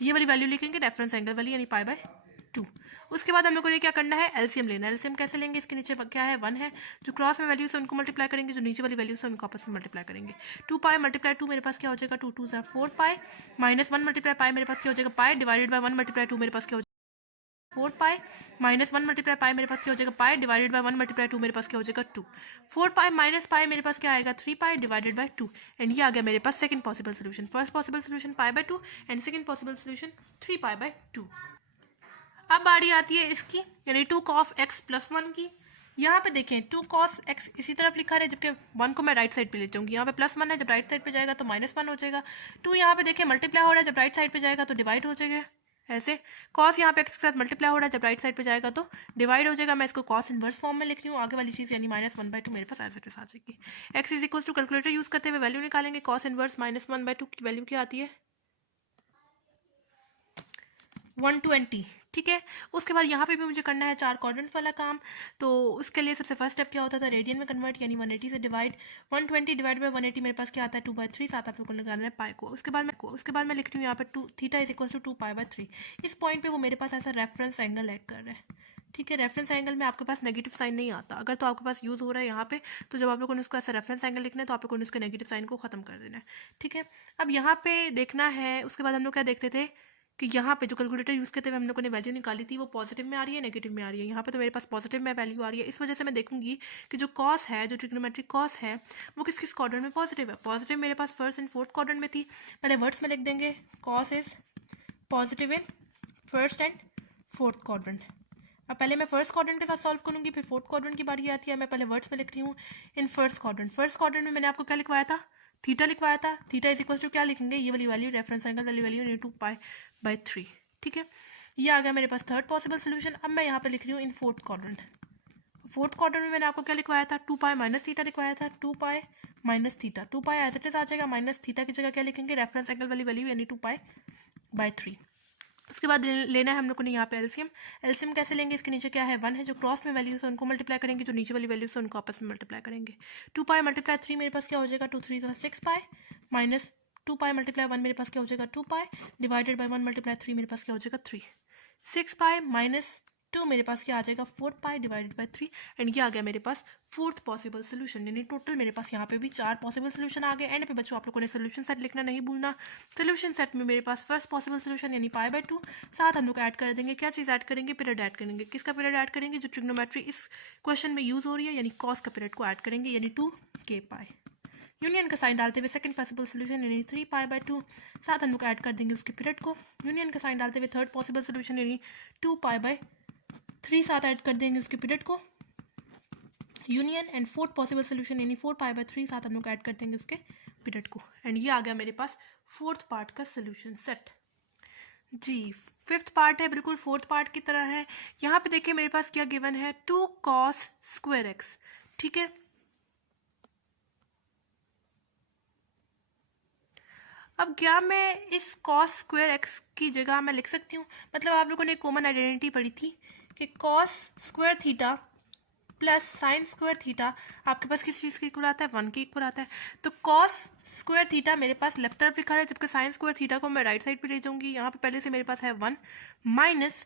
ये वाली वैल्यू लिखेंगे रेफरेंस एंगल वाली यानी पाई/2। उसके बाद हम लोग को ये क्या करना है, एलसीएम लेना है। एलसीएम कैसे लेंगे, इसके नीचे क्या है 1 है, जो क्रॉस में वैल्यू से उनको मल्टीप्लाई करेंगे, जो नीचे वाली वैल्यू से उनको आपस में मल्टीप्लाई करेंगे। 2 पाई मल्टीप्लाई 2 मेरे पास क्या हो जाएगा 2 2 4 पाई माइनस 1 मल्टीप्लाई पाई मेरे पास क्या हो जाएगा पाई डिवाइडेड बाई 1 मल्टीप्लाई 2 मेरे पास क्या हो 4 पाई माइनस 1 मल्टीप्लाई पाई मेरे पास क्या हो जाएगा पाई डिवाइडेड बाई 1 मल्टीप्लाई 2 मेरे पास क्या हो जाएगा 2। 4 पाई माइनस पाई मेरे पास क्या आएगा 3 पाई डिवाइडेड बाई 2। एंड ये आ गया मेरे पास second possible solution. First possible solution पाई/2 एंड सेकंड पॉसिबल सोल्यूशन 3 पाई/2। अब बारी आती है इसकी यानी 2 cos x प्लस 1 की। यहाँ पे देखें 2 cos x इसी तरफ लिखा है, जबकि 1 को मैं राइट साइड पे ले जाऊँगी। यहाँ पे प्लस 1 है, जब राइट साइड पे जाएगा तो -1 हो जाएगा। 2 यहाँ पे देखें मल्टीप्लाई हो रहा है, जब राइट साइड पे जाएगा तो डिवाइड हो जाएगा। ऐसे cos यहाँ पे x के साथ मल्टीप्लाई हो रहा है, जब राइट साइड पे जाएगा तो डिवाइड हो जाएगा। मैं इसको cos इनवर्स फॉर्म में लिख रही हूँ। आगे वाली चीज़ यानी -1/2 मेरे पास एज इट इज आ जाएगी। x is equal to calculator use करते हुए वैल्यू निकालेंगे। cos इनवर्स -1/2 की वैल्यू क्या आती है 120, ठीक है। उसके बाद यहाँ पे भी मुझे करना है 4 क्वाड्रेंट्स वाला काम। तो उसके लिए सबसे फर्स्ट स्टेप क्या होता था, रेडियन में कन्वर्ट यानी 180 से डिवाइड। 120 डिवाइड बाई 180 मेरे पास क्या आता है 2/3, साथ आप लोगों को निकालना है पाई को। उसके बाद मैं लिख रही हूँ यहाँ पे 2 थीटा इज इक्वल टू 2 पाई/3। इस पॉइंट पे वो मेरे पास ऐसा रेफरेंस एंगल एक्ट कर रहा है, ठीक है। रेफरेंस एंगल में आपके पास नेगेटिव साइन नहीं आता। अगर तो आपके पास यूज़ हो रहा है यहाँ पे, तो जब आप लोगों ने उसको ऐसा रेफरेंस एंगल लिखना है तो आप लोगों ने उसके नेगेटिव साइन को खत्म कर देना है, ठीक है। अब यहाँ पे देखना है, उसके बाद हम लोग क्या देखते थे कि यहाँ पे जो कैलकुलेटर यूज़ करते हुए हम लोगों ने वैल्यू निकाली थी वो पॉजिटिव में आ रही है नेगेटिव में आ रही है। यहाँ पे तो मेरे पास पॉजिटिव में वैल्यू आ रही है। इस वजह से मैं देखूंगी कि जो कॉस है, जो ट्रिग्नोमेट्रिक कॉस है, वो किस किस क्वाड्रेंट में पॉजिटिव है। पॉजिटिव मेरे पास फर्स्ट एंड फोर्थ क्वाड्रेंट में थी। पहले वर्ड्स में लिख देंगे cos is positive in first and fourth quadrant. अब पहले मैं फर्स्ट क्वाड्रेंट के साथ सॉल्व करूंगी, फिर फोर्थ क्वाड्रेंट की बारी आती है। मैं पहले वर्ड्स में लिख रही हूँ in first quadrant. First quadrant में मैंने आपको क्या लिखवाया था, थीटा लिखवाया था। थीटा इज इक्वल टू क्या लिखेंगे, ये वाली वैल्यू रेफरेंस एंगल वाली वैल्यू 2 पाई/3, ठीक है। ये आ गया मेरे पास थर्ड पॉसिबल सोल्यूशन। अब मैं यहाँ पे लिख रही हूँ in fourth quadrant. Fourth quadrant में मैंने आपको क्या लिखवाया था 2 पाई माइनस थीटा लिखवाया था। 2 pi minus theta, 2 pi as it is आ जाएगा, माइनस थीटा की जगह क्या लिखेंगे रेफरेंस एंगल वाली वैल्यू यानी 2 पाई/3। उसके बाद लेना है हम लोग को यहाँ पे एलसीएम। एलसीएम कैसे लेंगे, इसके नीचे क्या है 1 है, जो क्रॉस में वैल्यू से उनको मल्टीप्लाई करेंगे, जो नीचे वाली वैल्यू से उनको आपस में मल्टीप्लाई करेंगे। 2 पाई मल्टीप्लाई 3 मेरे पास क्या हो जाएगा 2 3 6 पाई माइनस 2 पाई मल्टीप्लाई 1 मेरे पास क्या हो जाएगा 2 पाई डिवाइडेड बाई 1 मल्टीप्लाई 3 मेरे पास क्या हो जाएगा 3। 6 पाई माइनस 2 मेरे पास क्या आ जाएगा 4 पाई डिवाइडेड बाई 3 एंड ये आ गया मेरे पास फोर्थ पॉसिबल सोल्यूशन। यानी टोटल मेरे पास यहाँ पे भी 4 पॉसिबल सोल्यूशन आ गए। एंड पे बच्चों आप लोगों ने सोल्यूशन सेट लिखना नहीं भूलना। सोल्यूशन सेट में मेरे पास फर्स्ट पॉसिबल सोल्यूशन यानी पाई बाई 2, साथ हम लोग ऐड कर देंगे, क्या चीज़ ऐड करेंगे, पीरियड ऐड करेंगे। किसका पीरियड ऐड करेंगे, जो ट्रिग्नोमेट्री इस क्वेश्चन में यूज़ हो रही है, यानी कॉस का पीरियड को ऐड करेंगे, यानी 2k पाई। यूनियन का साइन डालते हुए सेकंड पॉसिबल सोल्यूशन यानी 3 पाई बाई 2, साथ हम लोग ऐड कर देंगे उसके पीरियड को। यूनियन का साइन डालते हुए थर्ड पॉसिबल सोल्यूशन यानी 2 पाई बाई 3, साथ ऐड कर देंगे उसके पीरियड को। Union and fourth possible solution यानी 4 पाई बाई 3, साथ हम लोग ऐड कर देंगे उसके पीरियड को। एंड ये आ गया मेरे पास फोर्थ पार्ट का सोल्यूशन सेट। जी फिफ्थ पार्ट है, बिल्कुल फोर्थ पार्ट की तरह है। यहाँ पे देखिए मेरे पास क्या गिवन है, 2 cos स्क्वायर एक्स। ठीक है, अब क्या मैं इस cos स्क्वायर एक्स की जगह मैं लिख सकती हूँ, मतलब आप लोगों ने कॉमन आइडेंटिटी पढ़ी थी कि cos square theta plus sine square theta आपके पास किस चीज़ के इक्वल आता है, 1 के इक्वल आता है। तो cos स्क्वायर थीटा मेरे पास लेफ्ट तरफ लिखा है, जबकि साइन स्क्वायर थीटा को मैं राइट साइड पे ले जाऊंगी। यहाँ पे पहले से मेरे पास है 1 माइनस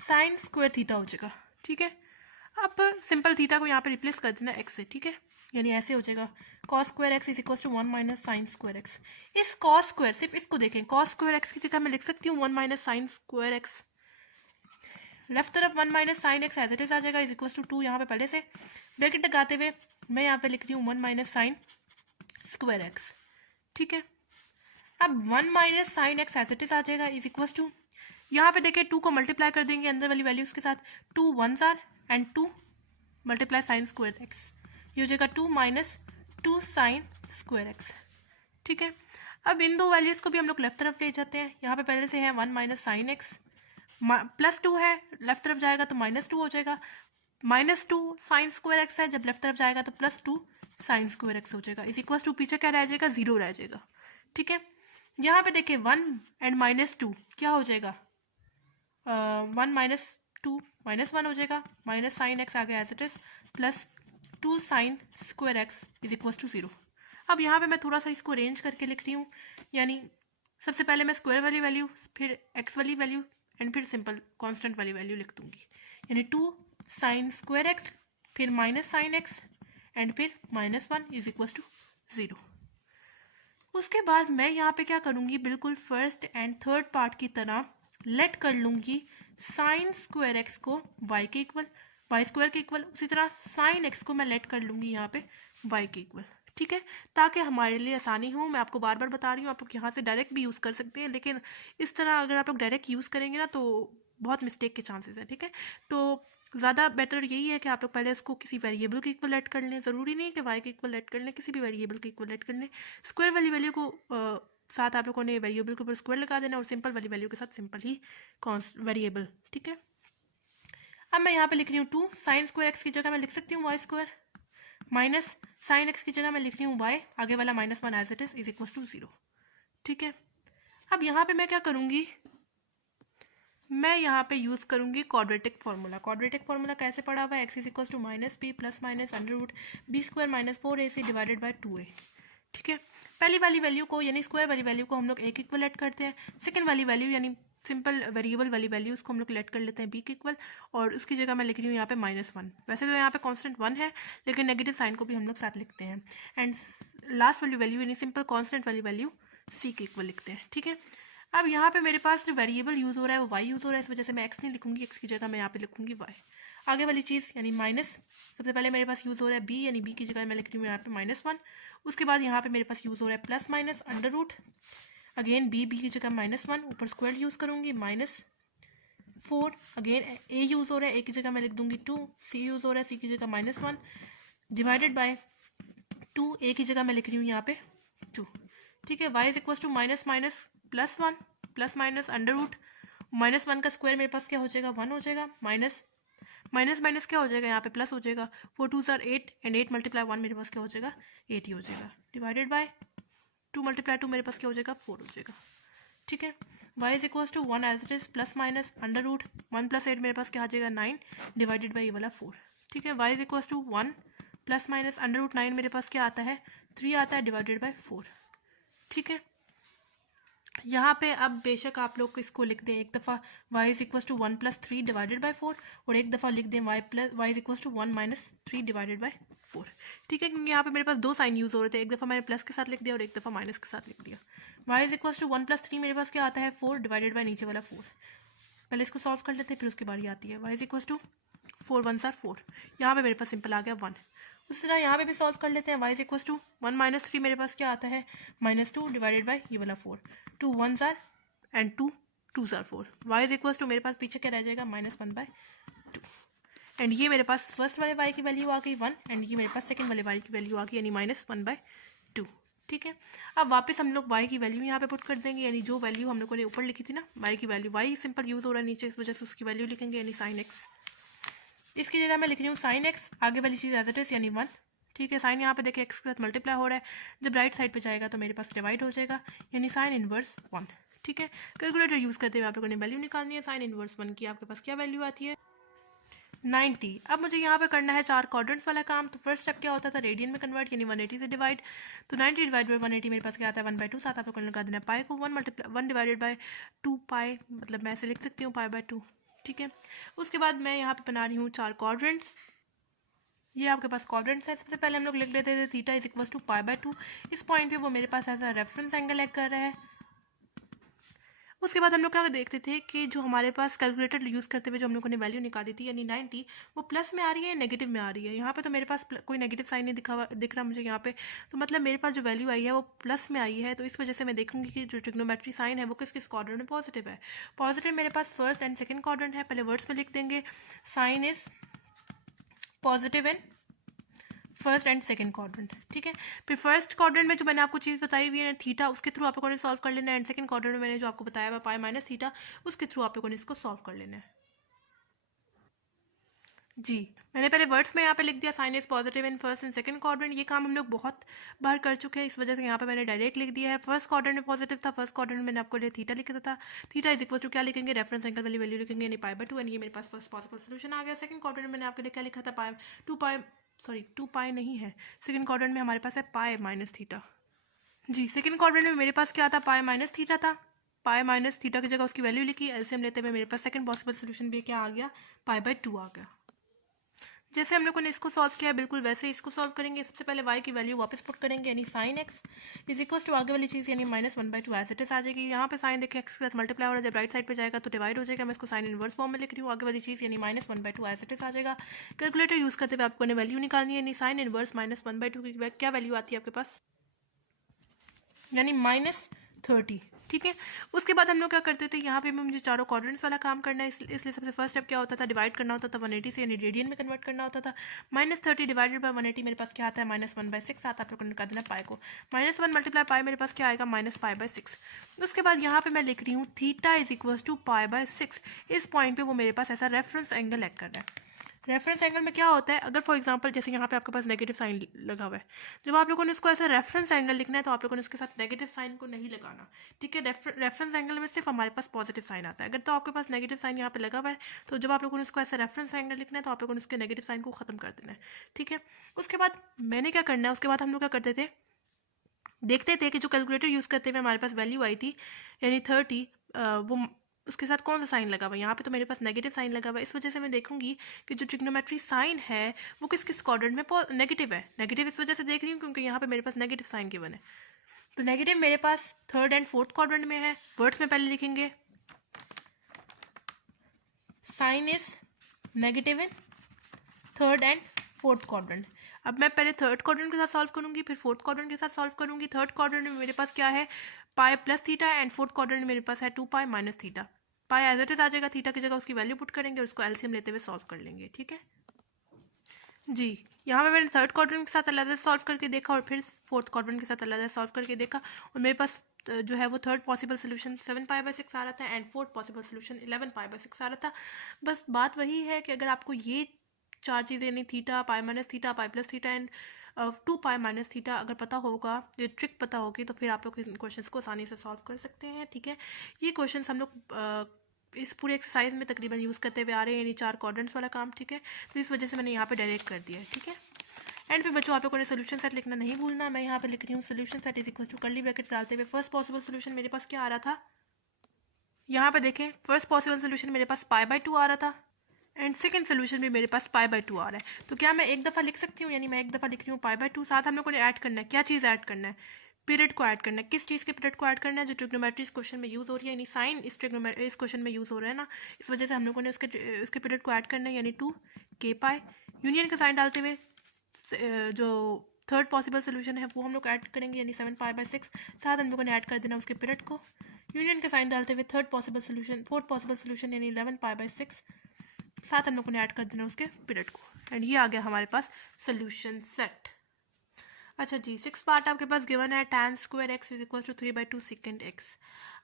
साइन स्क्वायर थीटा हो जाएगा। ठीक है, अब सिंपल थीटा को यहाँ पे रिप्लेस कर देना एक्स से। ठीक है, यानी ऐसे हो जाएगा cos square x is equal to 1 minus sine square x. इस cos स्क्वायर, सिर्फ इसको देखें, cos स्क्वायर एक्स की जगह मैं लिख सकती हूँ 1 minus sine square x. Left तरफ 1 minus sine x as it is आ जाएगा, इज इक्वल टू 2। यहाँ पे पहले से ब्रैकेट लगाते हुए मैं यहाँ पे लिख रही हूँ 1 माइनस साइन स्क्वायर एक्स। ठीक है, अब 1 minus sine x as it is आ जाएगा, इज इक्वल टू, यहाँ पे देखिए 2 को मल्टीप्लाई कर देंगे अंदर वाली वैल्यूज के साथ, 2 1s are and 2 multiply sine square x, ये हो जाएगा 2 माइनस 2 साइन स्क्वायर एक्स। ठीक है, अब इन दो वैल्यूज को भी हम लोग लेफ्ट तरफ ले जाते हैं। यहाँ पे पहले से है 1 माइनस साइन एक्स, प्लस 2 है, लेफ्ट तरफ जाएगा तो माइनस 2 हो जाएगा, माइनस 2 साइन स्क्वायर एक्स है, जब लेफ्ट तरफ जाएगा तो प्लस 2 साइन स्क्वायर एक्स हो जाएगा, इज इक्वल टू पीछे क्या रह जाएगा, 0 रह जाएगा। ठीक है, यहाँ पे देखिए 1 एंड माइनस 2 क्या हो जाएगा, 1 माइनस 2 माइनस 1 हो जाएगा, माइनस साइन एक्स आ गया as it is, plus 2 sine square x is equal to 0। अब यहाँ पे मैं थोड़ा सा इसको अरेंज करके लिख रही हूँ, यानी सबसे पहले मैं स्क्वायर वाली वैल्यू, फिर एक्स वाली वैल्यू एंड फिर सिंपल कांस्टेंट वाली वैल्यू लिख दूंगी, यानी 2 साइन स्क्वायर एक्स, फिर माइनस साइन एक्स एंड फिर माइनस 1 इज इक्वल टू 0। उसके बाद मैं यहाँ पे क्या करूँगी, बिल्कुल फर्स्ट एंड थर्ड पार्ट की तरह लेट कर लूँगी साइन स्क्वायर एक्स को वाई के इक्वल, वाई स्क्वायर के इक्वल, उसी तरह साइन एक्स को मैं लेट कर लूँगी यहाँ पे वाई के इक्वल। ठीक है, ताकि हमारे लिए आसानी हो। मैं आपको बार बार बता रही हूँ, आप लोग यहाँ से डायरेक्ट भी यूज़ कर सकते हैं, लेकिन इस तरह अगर आप लोग डायरेक्ट यूज़ करेंगे ना तो बहुत मिस्टेक के चांसेस हैं। ठीक है, तो ज़्यादा बेटर यही है कि आप लोग पहले इसको किसी वेरिएबल के इक्वल ऐड कर लें, ज़रूरी नहीं कि वाई के इक्वल ऐड कर लें, किसी भी वेरिएबल के इक्वल ऐड कर लें। स्क्वायर वाली वैल्यू को साथ आप लोगों ने वेरिएबल के ऊपर स्क्वायर लगा देना और सिंपल वाली वैल्यू के साथ सिंपल ही वेरिएबल। ठीक है, अब मैं यहाँ पे लिख रही हूँ 2 साइन स्क्वायर एक्स की जगह मैं लिख सकती हूँ Y square, minus sine x की जगह मैं लिख रही हूँ वाई, आगे वाला minus 1 as it is equal to 0। ठीक है, अब यहाँ पे मैं क्या करूँगी, मैं यहाँ पे यूज़ करूँगी क्वाड्रेटिक फार्मूला। क्वाड्रेटिक फार्मूला कैसे पढ़ा हुआ है, x is equal to minus b plus minus under root b square minus 4ac divided by 2a। ठीक है, पहली वाली वैल्यू को यानी स्क्वायर वाली वैल्यू को हम लोग a के इक्वल लेट करते हैं, सेकंड वाली वैल्यू यानी सिंपल वेरिएबल वाली वैल्यू उसको हम लोग लेट कर लेते हैं b के इक्वल, और उसकी जगह मैं लिख रही हूँ यहाँ पे -1। वैसे तो यहाँ पे कांस्टेंट 1 है, लेकिन नेगेटिव साइन को भी हम लोग साथ लिखते हैं, एंड लास्ट वाली वैल्यू यानी सिंपल कांस्टेंट वाली वैल्यू c के इक्वल लिखते हैं। ठीक है, अब यहाँ पे मेरे पास जो वेरिएबल यूज़ हो रहा है वो y यूज़ हो रहा है, इस वजह से मैं x नहीं लिखूंगी, x की जगह मैं यहाँ पे लिखूंगी y। आगे वाली चीज़ यानी माइनस, सबसे पहले मेरे पास यूज़ हो रहा है b, यानी b की जगह मैं लिख रही हूँ यहाँ पे -1। उसके बाद यहाँ पे मेरे पास यूज़ हो रहा है plus minus under root, again b की जगह -1, ऊपर स्क्वायर यूज़ करूँगी -4, अगेन a यूज़ हो रहा है, a की जगह मैं लिख दूँगी 2, c यूज़ हो रहा है, c की जगह -1 डिवाइडेड बाय 2, a की जगह मैं लिख रही हूँ यहाँ पे 2। ठीक है, y is equal to minus minus +1 plus minus under root -1 का स्क्वायर मेरे पास क्या हो जाएगा 1 हो जाएगा, माइनस माइनस माइनस क्या हो जाएगा यहाँ पे प्लस हो जाएगा, 4 2s आर 8 एंड 8 मल्टीप्लाई 1 मेरे पास क्या हो जाएगा 8 ही हो जाएगा, डिवाइडेड बाय 2 मल्टीप्लाई 2 मेरे पास क्या हो जाएगा 4 हो जाएगा। ठीक है, y is equal to 1 as it is plus minus under root 1 + 8 मेरे पास क्या आ जाएगा 9 डिवाइडेड बाई ये वाला 4। ठीक है, y is equal to 1 plus minus under root 9 मेरे पास क्या आता है 3 आता है डिवाइडेड बाई 4। ठीक है, यहाँ पे अब बेशक आप लोग इसको लिख दें एक दफ़ा y is equal to 1 + 3 divided by 4 और एक दफ़ा लिख दें y is equal to 1 - 3 divided by 4। ठीक है, क्योंकि यहाँ पे मेरे पास दो साइन यूज़ हो रहे थे, एक दफ़ा मैंने प्लस के साथ लिख दिया और एक दफ़ा माइनस के साथ लिख दिया। y इज इक्वल टू 1 + 3 मेरे पास क्या आता है 4 डिवाइडेड बाई नीचे वाला 4। पहले इसको सॉल्व कर लेते हैं फिर उसकी बारी आती है। y इज इक्वल टू 4 1 * 4, यहाँ पे मेरे पास सिंपल आ गया 1। उसी तरह यहाँ पे भी सॉल्व कर लेते हैं। y इज इक्वल टू 1 - 3 मेरे पास क्या आता है -2 डिवाइडेड बाई ये वाला 4। 2 1s are and 2 2s are 4। y is equal to मेरे पास पीछे क्या रह जाएगा -1/2। एंड ये मेरे पास फर्स्ट वाले y की वैल्यू आ गई 1 एंड ये मेरे पास सेकंड वाले y की वैल्यू आ गई यानी -1/2। ठीक है, अब वापस हम लोग y की वैल्यू यहाँ पे पुट कर देंगे, यानी जो वैल्यू हम लोगों ने ऊपर लिखी थी ना y की वैल्यू, y सिंपल यूज़ हो रहा है नीचे, इस वजह से उसकी वैल्यू लिखेंगे यानी sin x। इसकी जगह मैं लिख रही हूँ sin x, आगे वाली चीज़ एज इट इज़ यानी 1। ठीक है, साइन यहाँ पे देखिए x के साथ मल्टीप्लाई हो रहा है, जब राइट साइड पे जाएगा तो मेरे पास डिवाइड हो जाएगा यानी साइन इनवर्स 1। ठीक है, कैलकुलेटर यूज़ करते हुए आप लोगों ने वैल्यू निकालनी है। साइन इनवर्स 1 की आपके पास क्या वैल्यू आती है 90। अब मुझे यहाँ पे करना है 4 क्वाड्रेंट्स वाला काम। तो फर्स्ट स्टेप क्या होता था रेडियन में कन्वर्ट यानी 180 से डिवाइड। तो 90 डिवाइड बाई 180 मेरे पास क्या आता है 1/2। साथ आप लोगों ने लगा देना पाई को 1 डिवाइडेड बाई 2 पाई, मतलब मैं ऐसे लिख सकती हूँ π/2। ठीक है, उसके बाद मैं यहाँ पे बना रही हूँ 4 क्वाड्रेंट्स। ये आपके पास क्वाड्रेंट्स है। सबसे पहले हम लोग लिख लेते थे थीटा इज इक्वल टू π/2। इस पॉइंट पे वो मेरे पास ऐसा रेफरेंस एंगल ऐड कर रहा है। उसके बाद हम लोग क्या देखते थे कि जो हमारे पास कैलकुलेटर यूज़ करते हुए जो हम लोगों ने वैल्यू निकाली थी यानी 90, वो प्लस में आ रही है या नेगेटिव में आ रही है। यहाँ पे तो मेरे पास कोई नेगेटिव साइन नहीं दिख रहा मुझे यहाँ पे, तो मतलब मेरे पास जो वैल्यू आई है वो प्लस में आई है। तो इस वजह से मैं देखूंगी कि जो ट्रिग्नोमेट्री साइन है वो किस किस क्वाड्रेंट में पॉजिटिव है। पॉजिटिव मेरे पास फर्स्ट एंड सेकेंड क्वाड्रेंट है। पहले वर्ड्स में लिख देंगे sine is positive in first and second quadrant. ठीक है, फिर फर्स्ट क्वाड्रेंट में जो मैंने आपको चीज़ बताई हुई है थीटा, उसके थ्रू आप लोगों ने सॉल्व कर लेना है। एंड सेकंड क्वाड्रेंट में मैंने जो आपको बताया हुआ पाई - थीटा, उसके थ्रू आप लोगों ने इसको सॉल्व कर लेना है। जी, मैंने पहले वर्ड्स में यहाँ पे लिख दिया sine is positive in first and second quadrant. ये काम हम लोग बहुत बार कर चुके हैं, इस वजह से यहाँ पे मैंने डायरेक्ट लिख दिया है। फर्स्ट क्वाड्रेंट में पॉजिटिव था, फर्स्ट क्वाड्रेंट में मैंने आपको लिए थीटा लिखा था। थीटा इज इक्वल टू क्या लिखेंगे रेफरेंस एंगल वाली वैल्यू लिखेंगे यानी π/2 एंड ये मेरे पास फर्स्ट पॉसिबल सोल्यूशन आ गया। सेकंड क्वाड्रेंट में मैंने आपके लिए क्या लिखा था 2 पाई नहीं है, सेकंड क्वाड्रेंट में हमारे पास है पाई - थीटा। जी, सेकंड क्वाड्रेंट में मेरे पास क्या था पाई - थीटा था। पाई - थीटा की जगह उसकी वैल्यू लिखी, एलसीएम लेते हुए मेरे पास सेकंड पॉसिबल सोल्यूशन भी क्या आ गया π/2 आ गया। जैसे हम लोगों ने इसको सॉल्व किया है बिल्कुल वैसे ही इसको सॉल्व करेंगे। सबसे पहले y की वैल्यू वापस पुट करेंगे यानी sine x is equal to आगे वाली चीज़ यानी -1/2 एज इट इज आ जाएगी। यहाँ पे साइन देखें x के साथ मल्टीप्लाई हो रहा है, जब राइट साइड पे जाएगा तो डिवाइड हो जाएगा। मैं इसको साइन इनवर्स फॉर्म में लिख रही हूँ, आगे वाली चीज़ यानी -1/2 एज इट इज आ जाएगा। कैलकुलेटर यूज़ करते हुए आपको वैल्यू निकालनी है यानी साइन इनवर्स -1/2 की क्या वैल्यू आती है आपके पास यानी -30। ठीक है, उसके बाद हम लोग क्या करते थे यहाँ पे मुझे चारों क्वाड्रेंट्स वाला काम करना है, इसलिए सबसे फर्स्ट स्टेप क्या होता था डिवाइड करना होता था 180 से यानी रेडियन में कन्वर्ट करना होता था। -30 डिवाइडेड बाय 180 मेरे पास क्या आता है -1/6 आता है। आप लोगों ने निकाल देना पाई को, -1 मल्टीप्लाई पाई मेरे पास क्या आएगा -π/6। उसके बाद यहाँ पे मैं लिख रही हूँ थीटा इज इक्वल टू π/6। इस पॉइंट पे वो मेरे पास ऐसा रेफरेंस एंगल ऐड कर रहा है। रेफरेंस एंगल में क्या होता है, अगर फॉर एग्जांपल जैसे यहाँ पे आपके पास नेगेटिव साइन लगा हुआ है, जब आप लोगों ने इसको ऐसा रेफरेंस एंगल लिखना है तो आप लोगों ने उसके साथ नेगेटिव साइन को नहीं लगाना। ठीक है, रेफरेंस एंगल में सिर्फ हमारे पास पॉजिटिव साइन आता है। अगर तो आपके पास नेगेटिव साइन यहाँ पे लगा हुआ है तो जब आप लोगों ने इसको ऐसा रेफरेंस एंगल लिखना है तो आप लोगों ने उसके नेगेटिव साइन को खत्म कर देना है। ठीक है, उसके बाद मैंने क्या करना है, उसके बाद हम लोग क्या करते थे देखते थे कि जो कैलकुलेटर यूज़ करते हुए हमारे पास वैल्यू आई थी यानी 30, वो उसके साथ कौन सा साइन लगा हुआ है। यहाँ पे तो मेरे पास नेगेटिव साइन लगा हुआ है, इस वजह से मैं देखूंगी कि जो ट्रिग्नोमेट्री साइन है वो किस किस क्वाड्रेंट में नेगेटिव है। नेगेटिव इस वजह से देख रही हूँ क्योंकि यहाँ पे मेरे पास नेगेटिव साइन गिवन है। तो नेगेटिव मेरे पास थर्ड एंड फोर्थ क्वाड्रेंट में है। वर्ड्स में पहले लिखेंगे sine is negative in third and fourth quadrant. अब मैं पहले थर्ड क्वाड्रेंट के साथ सॉल्व करूंगी, फिर फोर्थ क्वाड्रेंट के साथ सॉल्व करूंगी। थर्ड क्वाड्रेंट में मेरे पास क्या है pi plus theta and fourth quadrant में मेरे पास है 2 pi minus theta. Pi as it is आ जाएगा, थीटा की जगह उसकी वैल्यू पुट करेंगे और उसको एलसीएम लेते हुए सॉल्व कर लेंगे। ठीक है जी, यहाँ पे मैंने थर्ड क्वाड्रेंट के साथ अलग सॉल्व करके देखा और फिर फोर्थ क्वाड्रेंट के साथ अलग सॉल्व करके देखा और मेरे पास जो है वो थर्ड पॉसिबल सोल्यूशन 7 π/6 आ रहा था एंड फोर्थ पॉसिबल सोल्यूशन 11 π/6 आ रहा था। बस बात वही है कि अगर आपको ये चार चीज़ें यानी theta pi minus theta pi plus theta and 2 pi minus theta अगर पता होगा, ये ट्रिक पता होगी, तो फिर आप लोग इन क्वेश्चंस को आसानी से सॉल्व कर सकते हैं। ठीक है, ये क्वेश्चंस हम लोग इस पूरे एक्सरसाइज में तकरीबन यूज़ करते हुए आ रहे हैं यानी 4 क्वाड्रेंट्स वाला काम। ठीक है, तो इस वजह से मैंने यहाँ पे डायरेक्ट कर दिया है। ठीक है, एंड पे बच्चों आप लोगों ने सोल्यूशन सेट लिखना नहीं भूलना। मैं यहाँ पे लिख रही हूँ solution set is equal to curly bracket डालते हुए फर्स्ट पॉसिबल सोल्यूशन मेरे पास क्या आ रहा था, यहाँ पे देखें फर्स्ट पॉसिबल सोल्यूशन मेरे पास π/2 आ रहा था एंड सेकंड सोल्यूशन भी मेरे पास π/2 आ रहा है। तो क्या मैं एक दफ़ा लिख सकती हूँ, यानी मैं एक दफ़ा लिख रही हूँ π/2, साथ हम लोगों ने ऐड करना है, क्या चीज़ ऐड करना है, पीरियड को ऐड करना है। किस चीज़ के पीरियड को ऐड करना है, जो ट्रिग्नोमेट्री इस क्वेश्चन में यूज़ हो रही है, यानी साइन इस क्वेश्चन में यूज़ हो रहा है ना, इस वजह से हम लोगों ने उसके पीरियड को ऐड करना है, यानी 2k π। यूनियन का साइन डालते हुए जो थर्ड पॉसिबल सोल्यूशन है वो हम लोग ऐड करेंगे, यानी 7π/6, साथ हम लोगों ने ऐड कर देना उसके पीरियड को। यूनियन का साइन डालते हुए फोर्थ पॉसिबल सोल्यूशन यानी 11π/6, साथ हम लोगों ने ऐड कर देना उसके पीरियड को। एंड ये आ गया हमारे पास सोल्यूशन सेट। अच्छा जी, 6 पार्ट आपके पास गिवन है, tan² x is equal to 3/2 second x।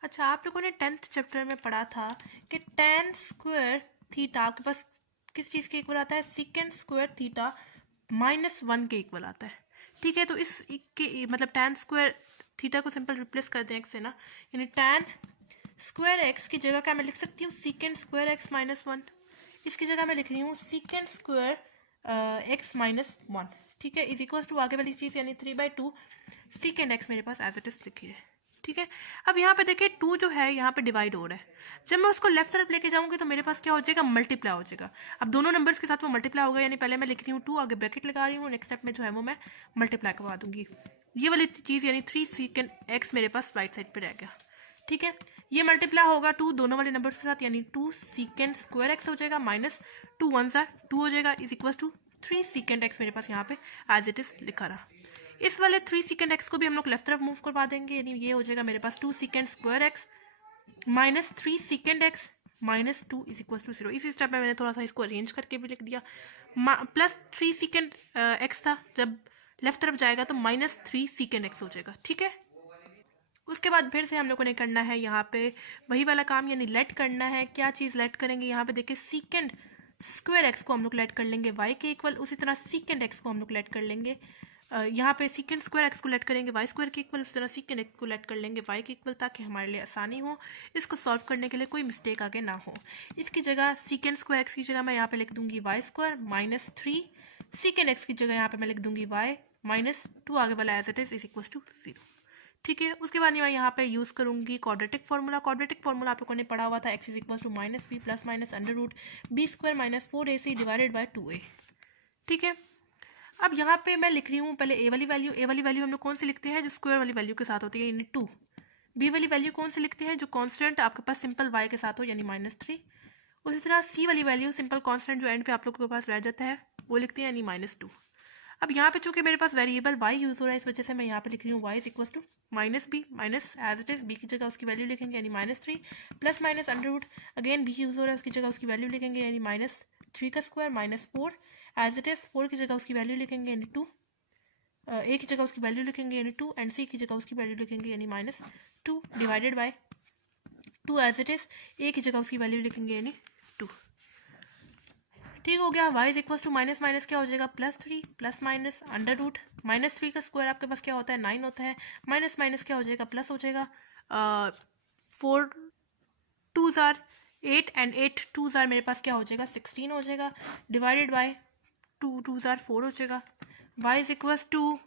अच्छा, आप लोगों ने 10th चैप्टर में पढ़ा था कि tan² आपके पास किस चीज़ के इक्वल आता है, sec² -1 के इक्वल आता है। ठीक है, तो इस के मतलब tan² को सिंपल रिप्लेस कर दें x से ना, यानी tan² x की जगह क्या मैं लिख सकती हूँ, sec² x -1। इसकी जगह मैं लिख रही हूँ sec² x -1। ठीक है, इज इक्वल टू आगे वाली चीज़ यानी 3/2 सेकेंड x मेरे पास एज इट इज लिखी है। ठीक है, अब यहाँ पे देखिए 2 जो है यहाँ पे डिवाइड हो रहा है, जब मैं उसको लेफ्ट तरफ लेके जाऊंगी तो मेरे पास क्या हो जाएगा, मल्टीप्लाई हो जाएगा। अब दोनों नंबर्स के साथ वो मल्टीप्लाई होगा, यानी पहले मैं लिख रही हूँ 2, आगे ब्रैकेट लगा रही हूँ, नेक्स्ट स्टेप में जो है वो मैं मल्टीप्लाई करवा दूंगी। ये वाली चीज़ यानी 3 सेकेंड x मेरे पास राइट साइड पर रह गया। ठीक है, ये मल्टीप्लाई होगा 2 दोनों वाले नंबर्स के साथ, यानी 2 sec² x हो जाएगा, -2 1 2 हो जाएगा, is equal to 3 second x मेरे पास यहाँ पे एज इट इज लिखा रहा। इस वाले 3 सेकेंड x को भी हम लोग लेफ्ट तरफ मूव करवा देंगे, यानी ये हो जाएगा मेरे पास 2 sec² x -3 second x -2 is equal to 0। इसी स्टेप में मैंने थोड़ा सा इसको अरेंज करके भी लिख दिया, +3 सेकेंड x था, जब लेफ्ट तरफ जाएगा तो -3 सेकेंड x हो जाएगा। ठीक है, उसके बाद फिर से हम लोगों ने करना है यहाँ पे वही वाला काम, यानी लेट करना है। क्या चीज़ लेट करेंगे, यहाँ पे देखिए sec² x को हम लोग लेट कर लेंगे y के इक्वल, उसी तरह secant x को हम लोग लेट कर लेंगे यहाँ पे sec² x को लेट करेंगे y² के इक्वल, उसी तरह secant x को लेट कर लेंगे y के इक्वल, ताकि हमारे लिए आसानी हो, इसको सॉल्व करने के लिए कोई मिस्टेक आगे ना हो। इसकी जगह secant² x की जगह मैं यहाँ पे लिख दूंगी y² -3, secant x की जगह यहाँ पे मैं लिख दूंगी y -2, आगे वाला as it is equal to 0। ठीक है, उसके बाद मैं यहाँ पे यूज़ करूँगी क्वाड्रेटिक फार्मूला। क्वाड्रेटिक फार्मूला आप लोगों ने पढ़ा हुआ था, x is equal to -b plus minus √b² -4ac divided by 2a। ठीक है, अब यहाँ पे मैं लिख रही हूँ पहले a वाली वैल्यू हम लोग कौन सी लिखते हैं, जो स्क्वायर वाली वैल्यू के साथ होती है, यानी 2। b वाली वैल्यू कौन सी लिखते हैं, जो कॉन्स्टेंट आपके पास सिंपल y के साथ हो, यानी -3। उसी तरह c वाली वैल्यू सिंपल कॉन्स्टेंट जो एंड पे आप लोगों के पास रह जाता है वो लिखते हैं, यानी -2। अब यहाँ पे चूंकि मेरे पास वेरिएबल y यूज़ हो रहा है, इस वजह से मैं यहाँ पे लिख रही हूँ y is equal to -b minus as it is b की जगह उसकी वैल्यू लिखेंगे, यानी -3 plus minus √ again b use हो रहा है, उसकी जगह उसकी वैल्यू लिखेंगे, यानी -3 का स्क्वायर -4 एज इट इज़ 4 की जगह उसकी वैल्यू लिखेंगे, यानी 2 a की जगह उसकी वैल्यू लिखेंगे, यानी 2 एंड c की जगह उसकी वैल्यू लिखेंगे, यानी -2 divided by 2 as it is a की जगह उसकी वैल्यू लिखेंगे, यानी 2। ठीक हो गया, y is equal to minus minus क्या हो जाएगा, +3 प्लस माइनस √ -3 का स्क्वायर आपके पास क्या होता है, 9 होता है, माइनस माइनस क्या हो जाएगा, प्लस हो जाएगा, 4 2s are 8 and 8 2s are मेरे पास क्या हो जाएगा, 16 हो जाएगा, डिवाइडेड बाय 2 2s are 4 हो जाएगा। y is equal to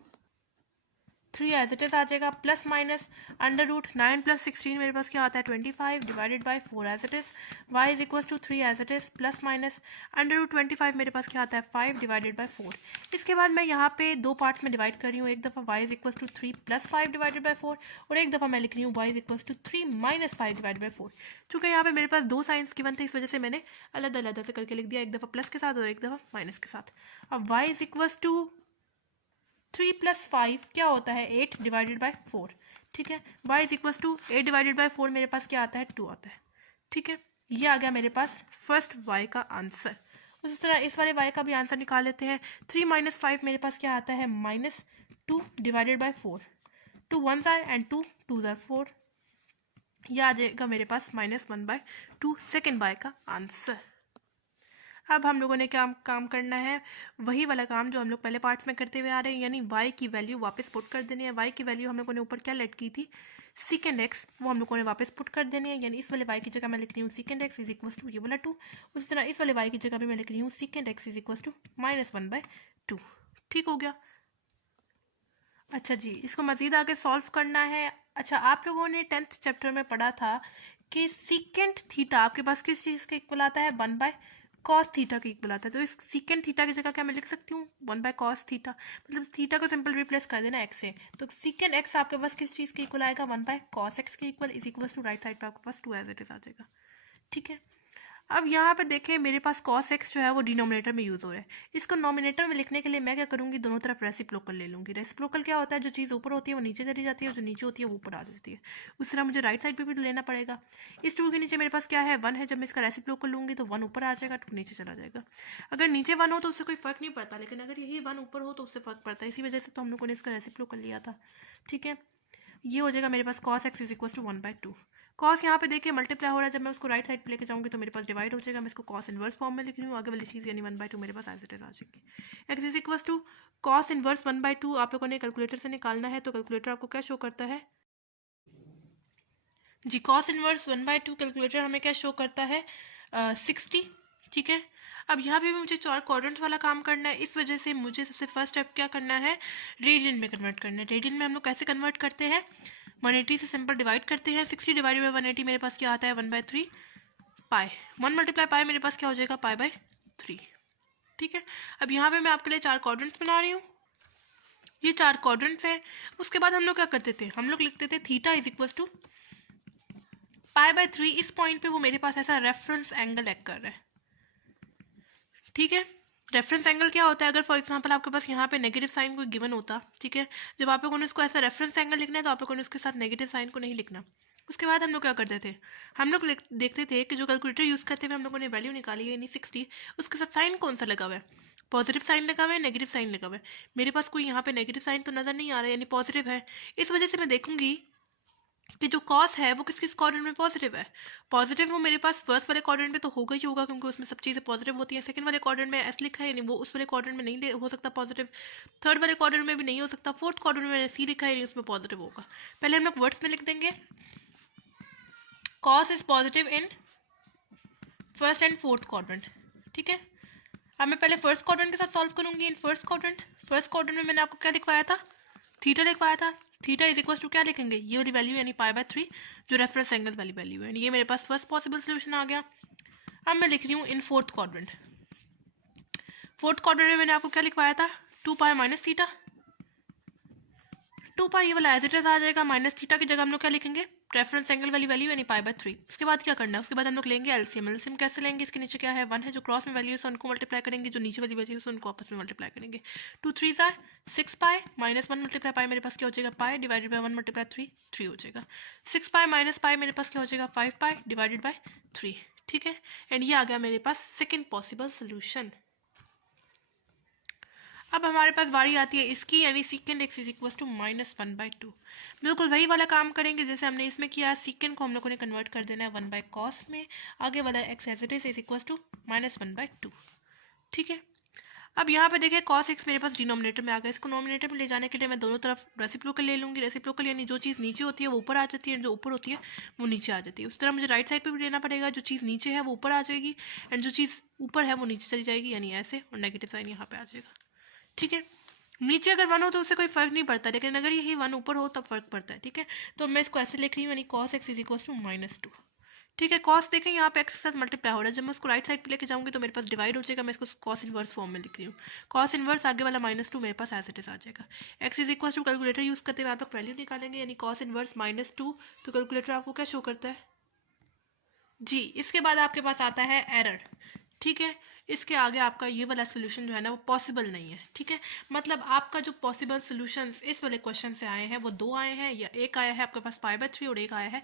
3 as it is आ जाएगा, प्लस माइनस √9 + 16 मेरे पास क्या आता है, 25 divided by 4 as it is. y is equal to 3 as it is, plus minus √25 मेरे पास क्या आता है, 5 डिवाइडेड बाय 4। इसके बाद मैं यहाँ पे दो पार्ट्स में डिवाइड कर रही हूँ, एक दफ़ा y is equal to 3 + 5 divided by 4, और एक दफ़ा मैं लिख रही हूँ y is equal to 3 - 5 divided by 4। चूँकि यहाँ पे मेरे पास दो साइंस गिवन थे, इस वजह से मैंने अलग अलग से करके लिख दिया, एक दफ़ा प्लस के साथ और एक दफ़ा माइनस के साथ। अब y इज इक्वल टू 3 + 5 क्या होता है, 8 डिवाइडेड बाय 4। ठीक है, y is equal to 8 divided by 4 मेरे पास क्या आता है, 2 आता है। ठीक है, ये आ गया मेरे पास फर्स्ट y का आंसर। उसी तरह इस वाले y का भी आंसर निकाल लेते हैं। 3 - 5 मेरे पास क्या आता है, -2 divided by 4। 2 1s are and 2 2s are 4। यह आ जाएगा मेरे पास -1/2 सेकेंड y का आंसर। अब हम लोगों ने क्या काम करना है, वही वाला काम जो हम लोग पहले पार्ट्स में करते हुए आ रहे हैं, यानी y की वैल्यू वापस पुट कर देनी है। y की वैल्यू हम लोगों ने ऊपर क्या लेट की थी, secant x, वो हम लोगों ने वापस पुट कर देनी है। यानी इस वाले y की जगह मैं लिख रही हूँ secant x is equal to ये वाला 2। उसी तरह इस वाले y की जगह भी मैं लिख रही हूँ secant x is equal to -1/2। ठीक हो गया। अच्छा जी, इसको मज़ीद आगे सॉल्व करना है। अच्छा, आप लोगों ने 10th चैप्टर में पढ़ा था कि सीकेंट थीटा आपके पास किस चीज़ के इक्वल आता है, 1 बाय कॉस थीटा के इक्वल आता है। तो इस सीकेंट थीटा की जगह क्या मैं लिख सकती हूँ, 1 बाय कॉस थीटा, मतलब थीटा को सिंपल रिप्लेस कर देना एक्स से। तो सीकेंट एक्स आपके पास किस चीज़ के इक्वल आएगा, 1 बाय कॉस एक्स के equal, is equal to right side पे आपके पास 2 एज इट इज आ जाएगा। ठीक है, अब यहाँ पे देखें मेरे पास cos x जो है वो डिनोमिनेटर में यूज़ हो रहा है। इसको नोमिनेटर में लिखने के लिए मैं क्या करूँगी, दोनों तरफ रेसिप्रोकल ले लूँगी। रेसिप्रोकल क्या होता है, जो चीज़ ऊपर होती है वो नीचे चली जाती है, और जो नीचे होती है वो ऊपर आ जाती है। उस तरह मुझे राइट साइड पे भी लेना पड़ेगा। इस 2 के नीचे मेरे पास क्या है, 1 है। जब मैं इसका रेसिप्रोकल लूँगी तो 1 ऊपर आ जाएगा, 2 नीचे चला जाएगा। अगर नीचे 1 हो तो उससे कोई फ़र्क नहीं पड़ता, लेकिन अगर यही 1 ऊपर हो तो उससे फ़र्क पड़ता है। इसी वजह से तो हम लोगों ने इसका रेसिप्रोकल लिया था। ठीक है, ये हो जाएगा मेरे पास cos x is equal to 1/2। Cos यहाँ पे देखिए मल्टीप्लाई हो रहा है, जब मैं उसको राइट साइड पे लेके जाऊँगी तो मेरे पास डिवाइड हो जाएगा। मैं इसको कॉस इनवर्स फॉर्म में लिख रही हूँ, आगे वाली चीज़ यानी 1/2 मेरे पास एज इट इज आ जाएगी। X is equal to cos inverse 1/2 आप लोगों ने कैलकुलेटर से निकालना है। तो कैलकुलेटर आपको क्या शो करता है जी, कॉस इनवर्स 1/2 कैलकुलेटर हमें क्या शो करता है, 60। ठीक है, अब यहाँ पे भी मुझे 4 क्वाड्रेंट वाला काम करना है। इस वजह से मुझे सबसे फर्स्ट स्टेप क्या करना है, रेडियन में कन्वर्ट करना है। रेडियन में हम लोग कैसे कन्वर्ट करते हैं, 180 से सिंपल डिवाइड करते हैं। 60 डिवाइड बाई 180 मेरे पास क्या आता है, 1/3 पाई। 1 मल्टीप्लाई पाई मेरे पास क्या हो जाएगा, पाई/3। ठीक है, अब यहाँ पे मैं आपके लिए 4 क्वाड्रेंट्स बना रही हूँ। ये 4 क्वाड्रेंट्स हैं। उसके बाद हम लोग क्या करते थे, हम लोग लिखते थे थीटा इज इक्वल टू पाई/3। इस पॉइंट पे वो मेरे पास ऐसा रेफरेंस एंगल एक्ट कर रहा है। ठीक है, रेफरेंस एंगल क्या होता है, अगर फॉर एग्जांपल आपके पास यहाँ पे नेगेटिव साइन कोई गिवन होता, ठीक है, जब आप लोगों ने इसको ऐसा रेफरेंस एंगल लिखना है तो आप लोगों ने उसके साथ नेगेटिव साइन को नहीं लिखना। उसके बाद हम लोग क्या करते थे, हम लोग देखते थे कि जो कैलकुलेटर यूज़ करते हुए हम लोगों ने वैल्यू निकाली है यानी 60, उसके साथ साइन कौन सा लगा हुआ है, पॉजिटिव साइन लगा हुआ है, नेगेटिव साइन लगा हुआ है। मेरे पास कोई यहाँ पे नेगेटिव साइन तो नज़र नहीं आ रहा है, यानी पॉजिटिव है। इस वजह से मैं देखूंगी कि जो कॉस है वो किस किस क्वाड्रेंट में पॉजिटिव है। पॉजिटिव वो मेरे पास फर्स्ट वाले क्वाड्रेंट में तो होगा ही होगा, क्योंकि उसमें सब चीज़ें पॉजिटिव होती हैं। सेकंड वाले क्वाड्रेंट में एस लिखा है, यानी वो उस वाले क्वाड्रेंट में नहीं हो सकता पॉजिटिव। थर्ड वाले क्वाड्रेंट में भी नहीं हो सकता। फोर्थ क्वाड्रेंट में मैंने सी लिखा है, यानी उसमें पॉजिटिव होगा। पहले हम लोग वर्ड्स में लिख देंगे, cos is positive in first and fourth quadrant. ठीक है, अब मैं पहले फर्स्ट क्वाड्रेंट के साथ सॉल्व करूंगी। इन फर्स्ट क्वाड्रेंट में मैंने आपको क्या लिखवाया था, थीटा लिखवाया था। थीटा इज इक्वल टू क्या लिखेंगे, ये वाली वैल्यू यानी पाई/3 जो रेफरेंस एंगल वाली वैल्यू है। ये मेरे पास फर्स्ट पॉसिबल सोल्यूशन आ गया। अब मैं लिख रही हूँ इन फोर्थ क्वाड्रेंट में मैंने आपको क्या लिखवाया था, 2 पाई माइनस थीटा। 2 पाई ये वाला एज इट इज आ जाएगा, माइनस थीटा की जगह हम लोग क्या लिखेंगे, रेफरेंस एंगल वाली वैल्यू यानी पाई/3। उसके बाद क्या करना है, उसके बाद हम लोग लेंगे एलसीएम। एलसीएम कैसे लेंगे, इसके नीचे क्या है, 1 है, जो क्रॉस में वैल्यू है उनको मल्टीप्लाई करेंगे, जो नीचे वाली वैल्यू है उनको आपस में मल्टीप्लाई करेंगे। 2 3 are 6 pi minus 1 multiply pi मेरे पास क्या हो जाएगा, पाई डिवाइडेड बाई 1 मल्टीप्लाई 3 हो जाएगा। 6 पाई माइनस पाई मेरे पास क्या हो जाएगा, 5 पाई डिवाइडेड बाई 3। ठीक है, एंड ये आ गया मेरे पास सेकेंड पॉसिबल सोल्यूशन। अब हमारे पास बारी आती है इसकी, यानी secant x is equal to -1/2। बिल्कुल वही वाला काम करेंगे जैसे हमने इसमें किया। सीकेंड को हम लोगों ने कन्वर्ट कर देना है 1/cos में। आगे वाला x as it is equal to -1/2। ठीक है, अब यहाँ पे देखिए cos x मेरे पास डिनोमिनेटर में आ गया। इसको नोमिनेटर में ले जाने के लिए मैं दोनों तरफ रेसिप्रोकल ले लूँगी। रेसिप्रोकल यानी जो चीज़ नीचे होती है वो ऊपर आ जाती है, जो ऊपर होती है वो नीचे आ जाती है। उस तरह मुझे राइट साइड पे भी लेना पड़ेगा, जो चीज़ नीचे है वो ऊपर आ जाएगी एंड जो चीज़ ऊपर है वो नीचे चली जाएगी, यानी ऐसे, और नेगेटिव साइन यहाँ पे आ जाएगा। ठीक है, नीचे अगर 1 हो तो उससे कोई फर्क नहीं पड़ता, लेकिन अगर यही 1 ऊपर हो तब फर्क पड़ता है। ठीक है, तो मैं इसको ऐसे लिख रही हूँ, यानी cos x is equal to -2। ठीक है, cos देखें यहाँ पे x के साथ मल्टीप्लाई हो रहा है। जब मैं उसको राइट साइड पे लेके जाऊंगी तो मेरे पास डिवाइड हो जाएगा। मैं इसको cos इनवर्स फॉर्म में लिख रही हूँ। cos इनवर्स आगे वाला -2 मेरे पास एज इट इज आ जाएगा। x is equal to calculator use करते हुए आप लोग वैल्यू निकालेंगे, यानी cos इनवर्स -2। तो कैलकुलेटर आपको क्या शो करता है जी। इसके बाद आपके पास आता है एरर। ठीक है, इसके आगे आपका ये वाला सोल्यूशन जो है ना वो पॉसिबल नहीं है। ठीक है, मतलब आपका जो पॉसिबल सोल्यूशंस इस वाले क्वेश्चन से आए हैं वो 2 आए हैं, या एक आया है आपके पास पाई/3 और एक आया है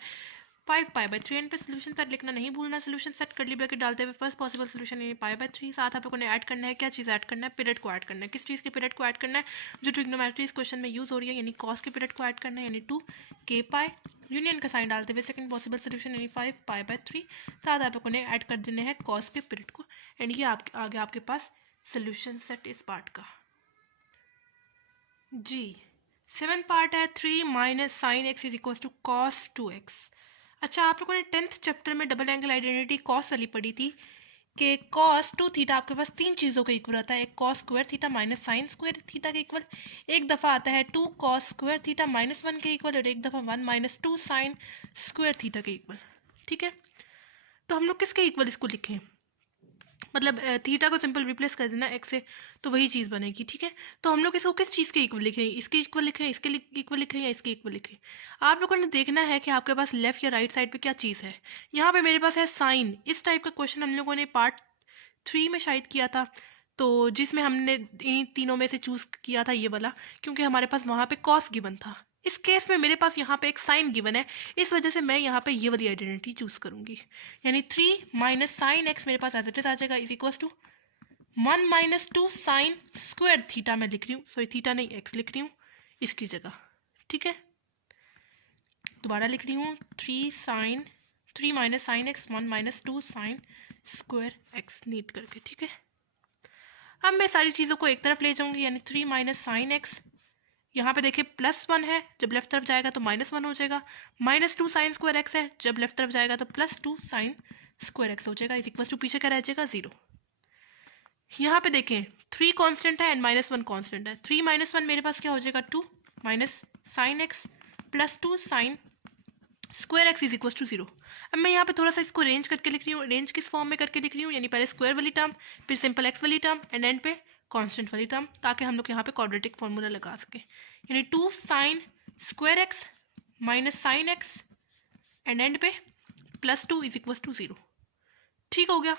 5 पाई/3। एंड पे सोल्यूशन सेट लिखना नहीं भूलना। सोल्यूशन सेट कर्ली ब्रैकेट डालते हुए फर्स्ट पॉसिबल सोल्यूशन यानी पाई/3। साथ आप लोगों ने ऐड करना है, क्या चीज़ ऐड करना है, पीरियड को ऐड करना है। किस चीज़ के पीरियड को ऐड करना है, जो ट्रिग्नोमेट्री इस क्वेश्चन में यूज़ हो रही है, यानी कॉस के पीरियड को ऐड करना है, यानी 2k पाई। यूनियन का साइन डालते हुए सेकंड पॉसिबल सोल्यूशन यानी 5 पाई/3। साथ आप लोगों ने ऐड कर देने हैं कॉस के पीरियड को, एंड ये आगे आपके पास सोल्यूशन सेट इस पार्ट का जी। 7 पार्ट है 3 minus sine x is equal to cos 2x। अच्छा, आप लोगों ने 10th चैप्टर में डबल एंगल आइडेंटिटी कॉस वाली पढ़ी थी। कि कॉस 2 थीटा आपके पास तीन चीज़ों का इक्वल आता है, एक cos square theta minus sine square theta के इक्वल, एक दफ़ा आता है 2 कॉस स्क्वायर थीटा माइनस 1 के इक्वल, और एक दफ़ा 1 माइनस 2 साइन स्क्वायर थीटा के इक्वल। ठीक है, तो हम लोग किसके इक्वल इसको लिखें, मतलब थीटा को सिंपल रिप्लेस कर देना एक्स से तो वही चीज़ बनेगी। ठीक है, तो हम लोग इसको किस चीज़ के इक्वल लिखें, इसके इक्वल लिखें, इसके इक्वल लिखें या इसके इक्वल लिखें। आप लोगों ने देखना है कि आपके पास लेफ्ट या राइट साइड पे क्या चीज़ है। यहाँ पे मेरे पास है साइन। इस टाइप का क्वेश्चन हम लोगों ने पार्ट 3 में शायद किया था, तो जिसमें हमने इन तीनों में से चूज़ किया था ये वाला, क्योंकि हमारे पास वहाँ पे कॉस गिवन था। इस केस में मेरे पास यहाँ पे एक साइन गिवन है, इस वजह से मैं यहाँ पे ये वाली आइडेंटिटी चूज करूंगी, यानी 3 माइनस साइन एक्स मेरे पास एज इट इज आ जाएगा, is equal to 1 minus 2 sine square theta मैं लिख रही हूँ, सॉरी थीटा नहीं एक्स लिख रही हूँ इसकी जगह। ठीक है, दोबारा लिख रही हूँ 3 minus sine x 1 minus 2 sine square x neat करके। ठीक है, अब मैं सारी चीज़ों को एक तरफ ले जाऊंगी, यानी 3 माइनस साइन एक्स, यहाँ पे देखिए +1 है, जब लेफ्ट तरफ जाएगा तो -1 हो जाएगा, माइनस 2 साइन स्क्वायर एक्स है, जब लेफ्ट तरफ जाएगा तो +2 साइन स्क्वायर एक्स हो जाएगा, इज इक्वल टू पीछे क्या रह जाएगा 0। यहाँ पे देखें 3 कांस्टेंट है एंड -1 कांस्टेंट है, 3 - 1 मेरे पास क्या हो जाएगा 2 minus sine x +2 sine square x is equal to 0। अब मैं यहाँ पे थोड़ा सा इसको रेंज करके लिख रही हूँ, रेंज किस फॉर्म में करके लिख रही हूँ, यानी पहले स्क्वायर वाली टर्म, फिर सिंपल एक्स वाली टर्म एंड एंड पे कांस्टेंट वाली टर्म, ताकि हम लोग यहाँ पे क्वाड्रेटिक फॉर्मूला लगा सकें, यानी 2 sine square x minus sine x and end पे +2 इज इक्वल टू 0। ठीक हो गया।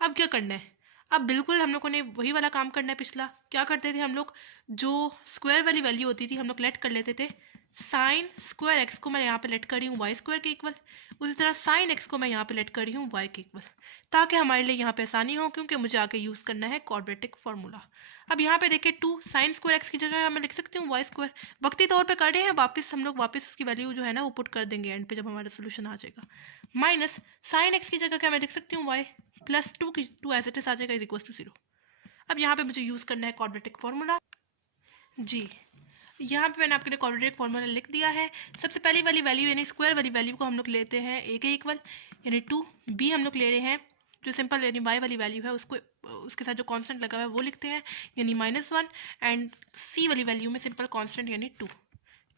अब क्या करना है, अब बिल्कुल हम लोगों ने वही वाला काम करना है पिछला। क्या करते थे हम लोग, जो स्क्वायर वाली वैल्यू होती थी हम लोग लेट कर लेते थे साइन स्क्वायर एक्स को मैं यहाँ पे लेट कर रही हूँ वाई स्क्वायर के इक्वल, उसी तरह साइन एक्स को मैं यहाँ पे लेट कर रही हूँ वाई के इक्वल, ताकि हमारे लिए यहाँ पे आसानी हो, क्योंकि मुझे आगे यूज़ करना है क्वाड्रेटिक फार्मूला। अब यहाँ पे देखिए 2 साइन स्क्वायर एक्स की जगह मैं लिख सकती हूँ वाई स्क्वायर, वक्ती तौर पे कर रहे हैं, वापस हम लोग वापस इसकी वैल्यू जो है ना वो पुट कर देंगे एंड पे जब हमारा सोल्यूशन आ जाएगा। माइनस साइन एक्स की जगह क्या मैं लिख सकती हूँ वाई +2 की 2 एज इट इज आ जाएगा इज इक्वल टू 0। अब यहाँ पे मुझे यूज़ करना है क्वाड्रेटिक फार्मूला। जी, यहाँ पे मैंने आपके लिए क्वाड्रेटिक फार्मूला लिख दिया है। सबसे पहली वाली वैल्यू यानी स्क्वायर वाली वैल्यू को हम लोग लेते हैं ए के इक्वल, यानी 2, बी हम लोग ले रहे हैं जो सिंपल यानी वाई वाली वैल्यू है उसको, उसके साथ जो कांस्टेंट लगा हुआ है वो लिखते हैं, यानी -1, एंड सी वाली वैल्यू में सिंपल कांस्टेंट यानी 2।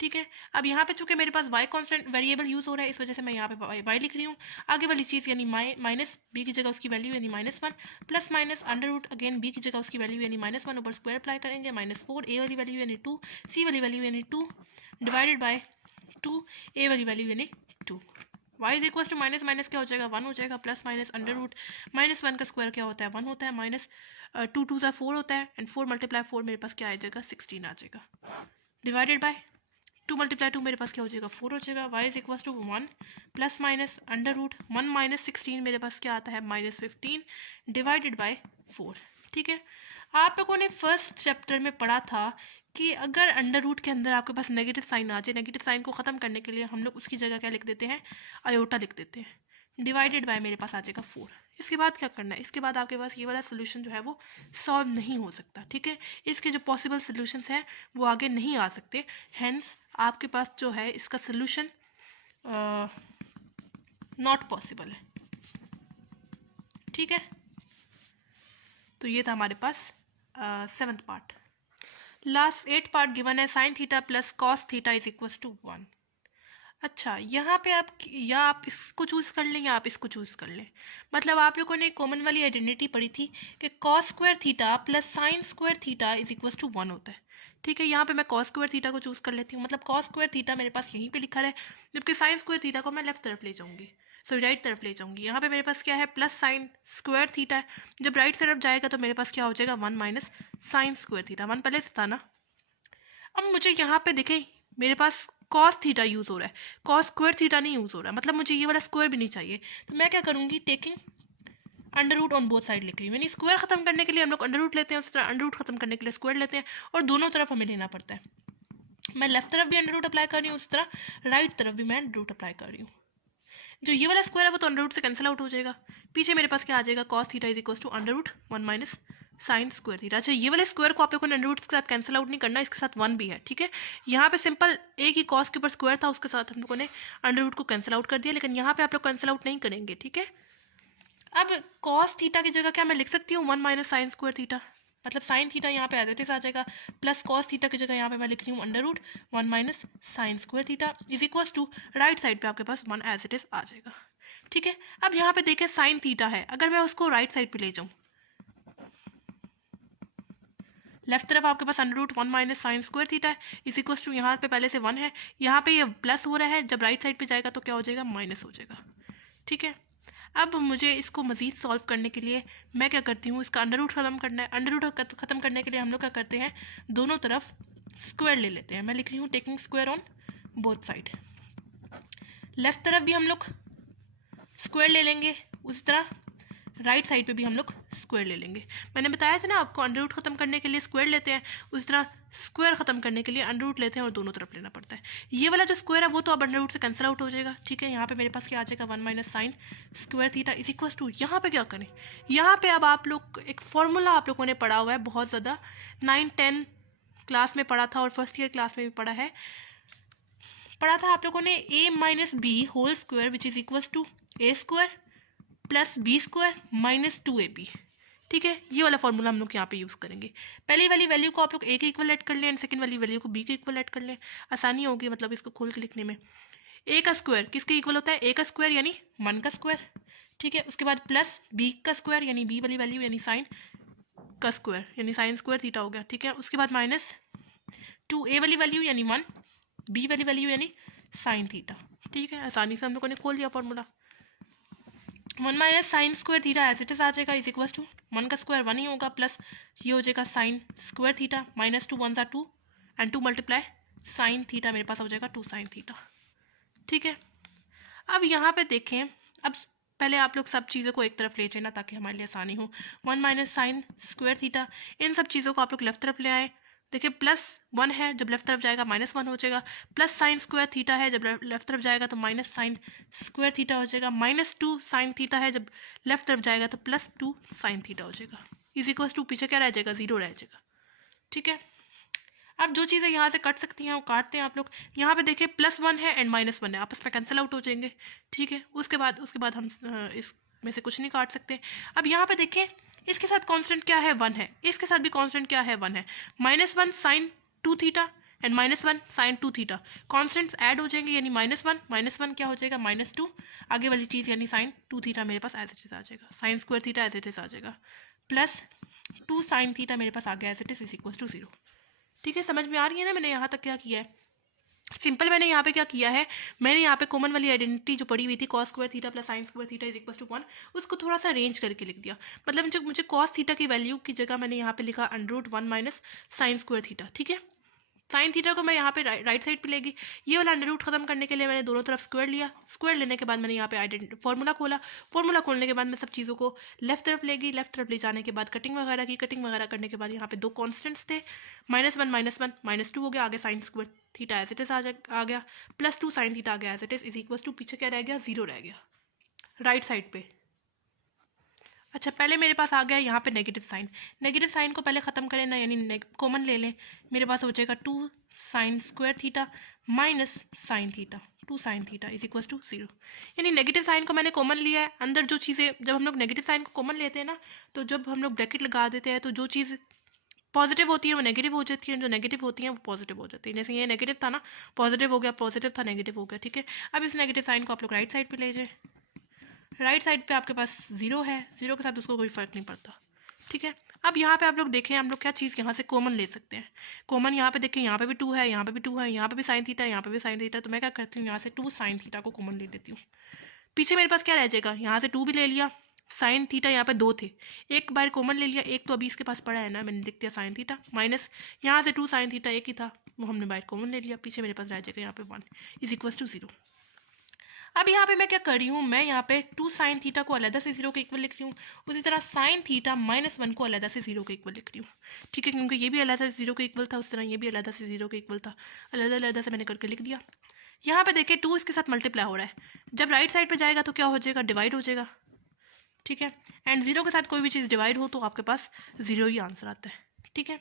ठीक है, अब यहाँ पे चूंकि मेरे पास वाई कांस्टेंट वेरिएबल यूज़ हो रहा है, इस वजह से मैं यहाँ पे वाई लिख रही हूँ। आगे वाली चीज़ यानी माइनस बी की जगह उसकी वैल्यू यानी -1 plus minus under root again B की जगह उसकी वैल्यू यानी -1 ऊपर स्क्वायर अप्लाई करेंगे, -4 ए वाली वैल्यू यानी 2, सी वाली वैल्यू यानी 2 डिवाइडेड बाय 2 ए वाली वैल्यू यानी 2। y is equal to minus minus क्या हो जाएगा 1 हो जाएगा, प्लस माइनस अंडर रूट -1 का स्क्वायर क्या होता है 1 होता है, माइनस 2 2 सा 4 होता है एंड 4 × 4 मेरे पास क्या आ जाएगा 16 आ जाएगा, डिवाइडेड बाय 2 × 2 मेरे पास क्या हो जाएगा 4 हो जाएगा। y is equal to 1 plus minus under root 1 minus 16 मेरे पास क्या आता है -15 डिवाइडेड बाय 4। ठीक है, आप लोगों ने फर्स्ट चैप्टर में पढ़ा था कि अगर अंडर रूट के अंदर आपके पास नेगेटिव साइन आ जाए, नेगेटिव साइन को ख़त्म करने के लिए हम लोग उसकी जगह क्या लिख देते हैं आयोटा लिख देते हैं, डिवाइडेड बाय मेरे पास आ जाएगा 4। इसके बाद क्या करना है, इसके बाद आपके पास ये वाला सोल्यूशन जो है वो सॉल्व नहीं हो सकता। ठीक है, इसके जो पॉसिबल सोल्यूशंस हैं वो आगे नहीं आ सकते, हैंस आपके पास जो है इसका सोल्यूशन नॉट पॉसिबल है। ठीक है, तो ये था हमारे पास 7th part. Last 8 part given है sine theta plus cos theta is equal to 1। अच्छा, यहाँ पे आप या आप इसको चूज़ कर लें या आप इसको चूज़ कर लें, मतलब आप लोगों ने कॉमन वाली आइडेंटिटी पढ़ी थी कि cos square theta plus sine square theta is equal to 1 होता है। ठीक है, यहाँ पे मैं कॉस स्क्वायर थीटा को चूज़ कर लेती हूँ, मतलब कॉस स्क्वायर थीटा मेरे पास यहीं पे लिखा है, जबकि साइन स्क्वायर थीटा को मैं लेफ्ट तरफ ले जाऊँगी, सॉरी राइट तरफ ले जाऊँगी। यहाँ पे मेरे पास क्या है प्लस साइन स्क्वायर थीटा है, जब राइट तरफ जाएगा तो मेरे पास क्या हो जाएगा 1 माइनस साइन स्क्वायर थीटा, 1 पहले से था ना। अब मुझे यहाँ पे देखें मेरे पास कॉस थीटा यूज़ हो रहा है, कॉस स्क्वायर थीटा नहीं यूज़ हो रहा है, मतलब मुझे ये वाला स्क्वायर भी नहीं चाहिए, तो मैं क्या करूँगी taking under root on both side लिख रही हूँ, यानी स्क्वायर खत्म करने के लिए हम लोग अंडर रूट लेते हैं, उस तरह अंडर रूट खत्म करने के लिए स्क्वायर लेते हैं, और दोनों तरफ हमें लेना पड़ता है। मैं लेफ्ट तरफ भी अंडर रूट अप्लाई कर रही हूँ, उस तरह राइट तरफ भी मैं अंडर रूट अप्लाई कर रही हूँ। जो ये वाला स्क्वायर है वो तो अंडर रूट से कैंसिल आउट हो जाएगा, पीछे मेरे पास क्या आ जाएगा cos theta is equal to under root 1 minus sine square theta. अच्छा, ये वाले स्क्वायर को आप लोगों ने अंडर रूट के साथ कैंसिल आउट नहीं करना, इसके साथ 1 भी है। ठीक है, यहाँ पे सिंपल एक ही कॉस के ऊपर स्क्वायर था, उसके साथ हम लोगों ने अंडर रूट को कैंसिल आउट कर दिया, लेकिन यहाँ पे आप लोग कैंसिल आउट नहीं करेंगे। ठीक है, अब कॉस थीटा की जगह क्या मैं लिख सकती हूँ 1 माइनस साइन स्क्वायर थीटा, मतलब साइन थीटा यहाँ पे एज इट इज आ जाएगा, प्लस कॉस थीटा की जगह यहाँ पे मैं लिख रही हूँ under root 1 minus sine square theta is equals to right side पे आपके पास 1 एज इट इज आ जाएगा। ठीक है, अब यहाँ पे देखिए साइन थीटा है, अगर मैं उसको राइट साइड पे ले जाऊँ, लेफ्ट तरफ आपके पास under root 1 minus sine square theta है इज इक्वल्स टू, यहाँ पे पहले से 1 है, यहाँ पे ये प्लस हो रहा है, जब राइट साइड पे जाएगा तो क्या हो जाएगा, माइनस हो जाएगा। ठीक है, अब मुझे इसको मज़ीद सॉल्व करने के लिए मैं क्या करती हूँ, इसका अंडर रूट ख़त्म करना है। अंडर रूट ख़त्म करने के लिए हम लोग क्या करते हैं, दोनों तरफ स्क्वायर ले लेते हैं। मैं लिख रही हूँ taking square on both side. Left तरफ भी हम लोग स्क्वायर ले लेंगे, उसी तरह राइट साइड पे भी हम लोग स्क्वायर ले लेंगे। मैंने बताया था ना आपको, अंडर रूट ख़त्म करने के लिए स्क्वायर लेते हैं, उसी तरह स्क्वायर ख़त्म करने के लिए अंडर रूट लेते हैं और दोनों तरफ लेना पड़ता है। ये वाला जो स्क्वायर है वो तो अब अंडर रूट से कैंसिल आउट हो जाएगा। ठीक है, यहाँ पे मेरे पास क्या आ जाएगा 1 minus sine square theta is equal to, यहाँ पे क्या करें, यहाँ पे अब आप लोग एक फॉर्मूला आप लोगों ने पढ़ा हुआ है बहुत ज़्यादा, 9-10 क्लास में पढ़ा था और फर्स्ट ईयर क्लास में भी पढ़ा था आप लोगों ने, a minus B whole square which is equal to A square plus B square minus 2ab। ठीक है, ये वाला फॉर्मूला हम लोग यहाँ पे यूज़ करेंगे। पहली वाली वैल्यू को आप लोग ए के इक्वल ऐड कर लें एंड सेकंड वाली वैल्यू को बी के इक्वल ऐड कर लें, आसानी होगी मतलब इसको खोल के लिखने में। ए का स्क्वायर किसके इक्वल होता है, ए का स्क्वायर यानी 1 का स्क्वायर। ठीक है, उसके बाद प्लस बी का स्क्वायर यानी बी वाली वैल्यू यानी साइन का स्क्वायर यानी साइन स्क्वायर थीटा हो गया। ठीक है, उसके बाद माइनस 2a वाली वैल्यू यानी 1, बी वाली वैल्यू यानी साइन थीटा। ठीक है, आसानी से हम लोगों ने खोल दिया formula. 1 minus sine square theta as it is आ जाएगा इज इक्वल टू 1 का स्क्वायर 1 ही होगा, प्लस ये हो जाएगा sine square theta, minus 2 1 2 and 2 multiply sign theta, मेरे पास हो जाएगा 2 साइन थीटा। ठीक है, अब यहाँ पे देखें, अब पहले आप लोग सब चीज़ों को एक तरफ ले जाए ना ताकि हमारे लिए आसानी हो। 1 माइनस साइन स्क्वायर थीटा, इन सब चीज़ों को आप लोग लेफ्ट तरफ ले आए। देखिए +1 है, जब लेफ्ट तरफ जाएगा -1 हो जाएगा, प्लस साइन स्क्वायर थीटा है, जब लेफ्ट तरफ जाएगा तो माइनस साइन स्क्वायर थीटा हो जाएगा, -2 साइन थीटा है, जब लेफ्ट तरफ जाएगा तो +2 साइन थीटा हो जाएगा इज इक्वल टू, पीछे क्या रह जाएगा, 0 रह जाएगा। ठीक है, अब जो चीज़ें यहाँ से कट सकती हैं वो काटते हैं आप लोग। यहाँ पे देखिए +1 है एंड -1 है, आपस में कैंसिल आउट हो जाएंगे। ठीक है, उसके बाद हम इसमें से कुछ नहीं काट सकते। अब यहाँ पे देखें, इसके साथ कांस्टेंट क्या है, 1 है, इसके साथ भी कांस्टेंट क्या है, 1 है। -1 sine 2 theta and -1 sine 2 theta, constants add हो जाएंगे यानी -1 क्या हो जाएगा, -2, आगे वाली चीज़ यानी साइन 2 थीटा मेरे पास एज इट इज आ जाएगा, sine square theta as it is आ जाएगा, प्लस 2 साइन थीटा मेरे पास आ गया as it is equal to 0। ठीक है, समझ में आ रही है ना मैंने यहाँ तक क्या किया है। सिंपल मैंने यहाँ पे क्या किया है, मैंने यहाँ पे कॉमन वाली आइडेंटिटी जो पड़ी हुई थी cos square theta plus sine square theta is equal to 1, उसको थोड़ा सा अरेंज करके लिख दिया। मतलब जो मुझे cos थीटा की वैल्यू की जगह मैंने यहाँ पे लिखा √1 माइनस साइन स्क्वायर थीटा। ठीक है, साइन थीटा को मैं यहाँ पे राइट साइड पे लेगी, ये वाला अंडर रूट खत्म करने के लिए मैंने दोनों तरफ स्क्वायर लिया, स्क्वायर लेने के बाद मैंने यहाँ पे फॉर्मूला खोला, फॉर्मूला खोलने के बाद मैं सब चीज़ों को लेफ्ट तरफ लेगी, लेफ्ट तरफ ले जाने के बाद कटिंग वगैरह की, कटिंग वगैरह करने के बाद यहाँ पे 2 कॉन्स्टेंट्स थे, -1 -2 हो गया, आगे sine square theta as it is आ गया, +2 साइन थीटा आ गया as it is equal to, पीछे क्या रह गया, 0 रह गया राइट साइड पे। अच्छा, पहले मेरे पास आ गया यहाँ पे नेगेटिव साइन को पहले ख़त्म करें ना, यानी कॉमन ले लें, मेरे पास हो जाएगा 2 sine square theta minus sine theta, 2 sine theta is equal to 0। यानी नेगेटिव साइन को मैंने कॉमन लिया है, अंदर जो चीज़ें, जब हम लोग नेगेटिव साइन को कॉमन लेते हैं ना, तो जब हम लोग ब्रैकेट लगा देते हैं तो जो चीज़ पॉजिटिव होती है वो नेगेटिव हो जाती है, जो नेगेटिव होती है वो पॉजिटिव हो जाती है। जैसे ये नेगेटिव था ना, पॉजिटिव हो गया, पॉजिटिव था नेगेटिव हो गया। ठीक है, अब इस नेगेटिव साइन को आप लोग राइट साइड पे ले जाए, राइट साइड पे आपके पास 0 है, 0 के साथ उसको कोई फ़र्क नहीं पड़ता। ठीक है, अब यहाँ पे आप लोग देखें, हम लोग क्या चीज़ यहाँ से कॉमन ले सकते हैं। कॉमन यहाँ पे देखें, यहाँ पे भी 2 है, यहाँ पे भी 2 है, यहाँ पे भी साइन थीटा है, यहाँ पे भी साइन थीटा, तो मैं क्या करती हूँ, यहाँ से 2 साइन थीटा को कॉमन ले लेती हूँ। पीछे मेरे पास क्या रह जाएगा, यहाँ से 2 भी ले लिया, साइन थीटा यहाँ पे 2 थे, एक बार कॉमन ले लिया, एक तो अभी इसके पास पड़ा है ना, मैंने लिख दिया साइन थीटा, माइनस यहाँ से 2 साइन थीटा एक ही था, वो हमने बाहर कॉमन ले लिया, पीछे मेरे पास रह जाएगा यहाँ पे 1 इज इक्वल टू 0। अब यहाँ पे मैं क्या कर रही हूँ, मैं यहाँ पे 2 साइन थीटा को अलग से 0 के इक्वल लिख रही हूँ, उसी तरह साइन थीटा -1 को अलग से 0 के इक्वल लिख रही हूँ। ठीक है, क्योंकि ये भी अलग से 0 के इक्वल था, उस तरह ये भी अलग से 0 के इक्वल था, अलग से मैंने करके लिख दिया। यहाँ पे देखिए 2 इसके साथ मल्टीप्लाई हो रहा है, जब राइट साइड पे जाएगा तो क्या हो जाएगा, डिवाइड हो जाएगा। ठीक है, एंड 0 के साथ कोई भी चीज़ डिवाइड हो तो आपके पास 0 ही आंसर आता है। ठीक है,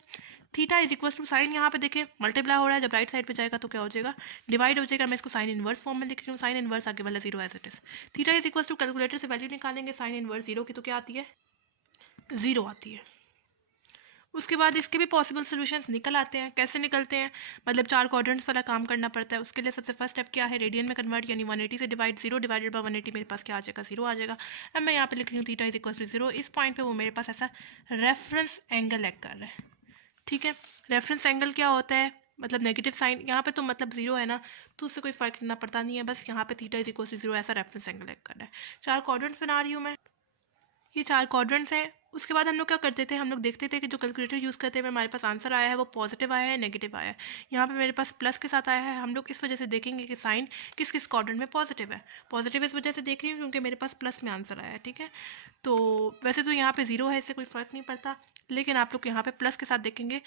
theta is equal to sine, यहाँ पे देखें मल्टीप्लाई हो रहा है, जब राइट साइड पे जाएगा तो क्या हो जाएगा, डिवाइड हो जाएगा। मैं इसको साइन इनवर्स फॉर्म में लिख रही हूँ, साइन इनवर्स आगे वाला 0 as it is. Theta is equal to, calculator से वैल्यू निकालेंगे साइन इनवर्स 0 की, तो क्या आती है, 0 आती है। उसके बाद इसके भी पॉसिबल सॉल्यूशंस निकल आते हैं। कैसे निकलते हैं, मतलब 4 क्वाड्रेंट्स वाला काम करना पड़ता है। उसके लिए सबसे फर्स्ट स्टेप क्या है, रेडियन में कन्वर्ट, यानी 180 से डिवाइड, 0 डिवाइडेड बाय 180 मेरे पास क्या आ जाएगा, 0 आ जाएगा। अब मैं यहाँ पे लिख रही हूँ थीटा इज इक्वल टू 0। इस पॉइंट पे वो मेरे पास ऐसा रेफरेंस एंगल एक्ट कर रहा है, ठीक है। रेफरेंस एंगल क्या होता है, मतलब नेगेटिव साइन, यहाँ पे तो मतलब 0 है ना, तो उससे कोई फर्क ना पड़ता नहीं है, बस यहाँ पे थीटा इज इक्वल टू 0 ऐसा रेफरेंस एंगल एक्ट कर रहा है। 4 क्वाड्रेंट्स बना रही हूँ मैं, ये 4 क्वाड्रेंट्स हैं। उसके बाद हम लोग क्या करते थे, हम लोग देखते थे कि जो कैलकुलेटर यूज़ करते हुए हमारे पास आंसर आया है वो पॉजिटिव आया है, नेगेटिव आया है। यहाँ पे मेरे पास प्लस के साथ आया है। हम लोग इस वजह से देखेंगे कि साइन किस किस क्वाड्रेंट में पॉजिटिव है। पॉजिटिव इस वजह से देख रही हूँ क्योंकि मेरे पास प्लस में आंसर आया है, ठीक है। तो वैसे तो यहाँ पे 0 है, इससे कोई फ़र्क नहीं पड़ता, लेकिन आप लोग यहाँ पे प्लस के साथ देखेंगे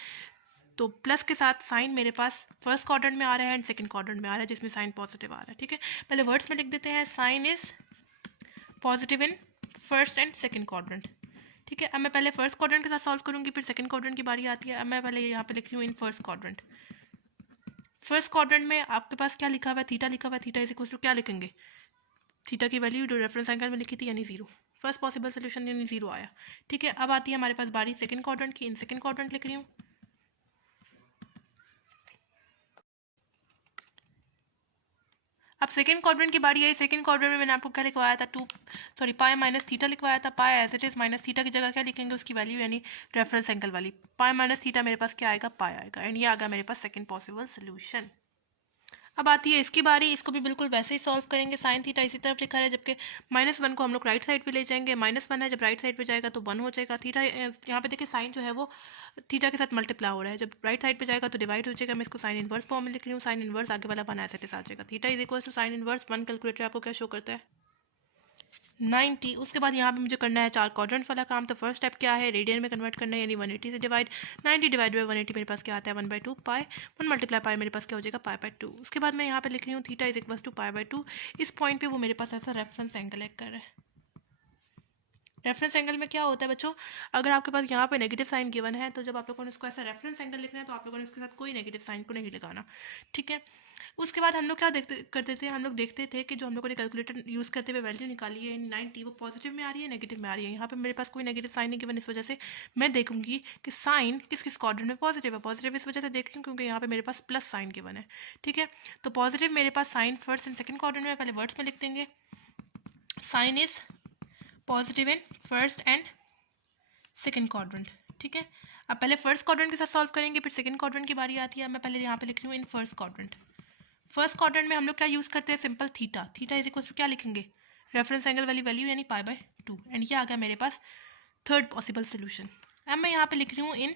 तो प्लस के साथ साइन मेरे पास फर्स्ट क्वाड्रेंट में आ रहा है एंड सेकंड क्वाड्रेंट में आ रहा है, जिसमें साइन पॉजिटिव आ रहा है, ठीक है। पहले वर्ड्स में लिख देते हैं, sine is positive in first and second quadrant, ठीक है। अब मैं पहले फर्स्ट क्वाड्रेंट के साथ सॉल्व करूंगी, फिर सेकंड क्वाड्रेंट की बारी आती है। अब मैं पहले यहाँ पे लिख रही हूँ in first quadrant. First quadrant में आपके पास क्या लिखा हुआ है, थीटा लिखा हुआ है। थीटा इज इक्वल टू क्या लिखेंगे, थीटा की वैल्यू जो रेफरेंस एंगल में लिखी थी यानी 0। फर्स्ट पॉसिबल सोल्यूशन यानी 0 आया, ठीक है। अब आती है हमारे पास बारी सेकंड क्वाड्रेंट की। इन सेकंड क्वाड्रेंट लिख रही हूँ। अब सेकंड क्वाड्रेंट की बारी आई। सेकंड क्वाड्रेंट में मैंने आपको क्या लिखवाया था, पाई माइनस थीटा लिखवाया था। Pi as it is minus theta की जगह क्या लिखेंगे, उसकी वैल्यू यानी रेफरेंस एंगल वाली। पाई माइनस थीटा मेरे पास क्या आएगा, पाई आएगा, एंड ये आ गया मेरे पास सेकंड पॉसिबल सोल्यूशन। अब आती है इसकी बारी। इसको भी बिल्कुल वैसे ही सॉल्व करेंगे। साइन थीटा इसी तरफ लिखा है, जबकि -1 को हम लोग राइट साइड पे ले जाएंगे। -1 है, जब राइट साइड पे जाएगा तो 1 हो जाएगा। थीटा यहाँ पे देखिए साइन जो है वो थीटा के साथ मल्टीप्लाई हो रहा है, जब राइट साइड पे जाएगा तो डिवाइड हो जाएगा। मैं इसको साइन इनवर्स फॉर्म में लिख रही हूँ। साइन इनवर्स आगे वाला 1 ऐसे आ जाएगा। Theta is equal to sine inverse 1। Calculator आपको क्या शो करता है, 90। उसके बाद यहाँ पे मुझे करना है 4 क्वाड्रेंट वाला काम। तो फर्स्ट स्टेप क्या है, रेडियन में कन्वर्ट करना है, यानी 180 से डिवाइड। 90 डिवाइड बाई 180 मेरे पास क्या आता है, 1/2 पाई। 1 मल्टीप्लाई पाई मेरे पास क्या हो जाएगा, पाई/2। उसके बाद मैं यहाँ पे लिख रही हूँ थीटा इज इक्वल टू पाई/2। इस पॉइंट पे वो मेरे पास ऐसा रेफरेंस एंगल एक्ट कर रहा है। रेफरेंस एंगल में क्या होता है बच्चों, अगर आपके पास यहाँ पे नेगेटिव साइन गिवन है तो जब आप लोगों ने इसको ऐसा रेफरेंस एंगल लिखना है तो आप लोगों ने इसके साथ कोई नेगेटिव साइन को नहीं लगाना, ठीक है। उसके बाद हम लोग क्या करते थे, हम लोग देखते थे कि जो हम लोगों ने कैलकुलेटर यूज़ करते हुए वैल्यू निकाली है 90, वो पॉजिटिव में आ रही है, नेगेटिव में आ रही है। यहाँ पे मेरे पास कोई नेगेटिव साइन नहीं गिवन, इस वजह से मैं देखूंगी कि साइन किस किस क्वाड्रेंट में पॉजिटिव है। पॉजिटिव इस वजह से देख रही हूँ क्योंकि यहाँ पे मेरे पास प्लस साइन गिवन है, ठीक है। तो पॉजिटिव मेरे पास sine first and second quadrant में, पहले वर्ड्स में लिख देंगे, sine is positive in first and second quadrant, ठीक है। अब पहले फर्स्ट क्वाड्रेंट के साथ सॉल्व करेंगे, फिर सेकंड क्वाड्रेंट की बारी आती है। मैं पहले यहाँ पे लिख रही हूँ in first quadrant. First quadrant में हम लोग क्या यूज़ करते हैं, simple theta. Theta is equal to क्या लिखेंगे, रेफरेंस एंगल वाली वैल्यू यानी पाई/2, एंड ये आ गया मेरे पास थर्ड पॉसिबल सोल्यूशन। अब मैं यहाँ पे लिख रही हूँ in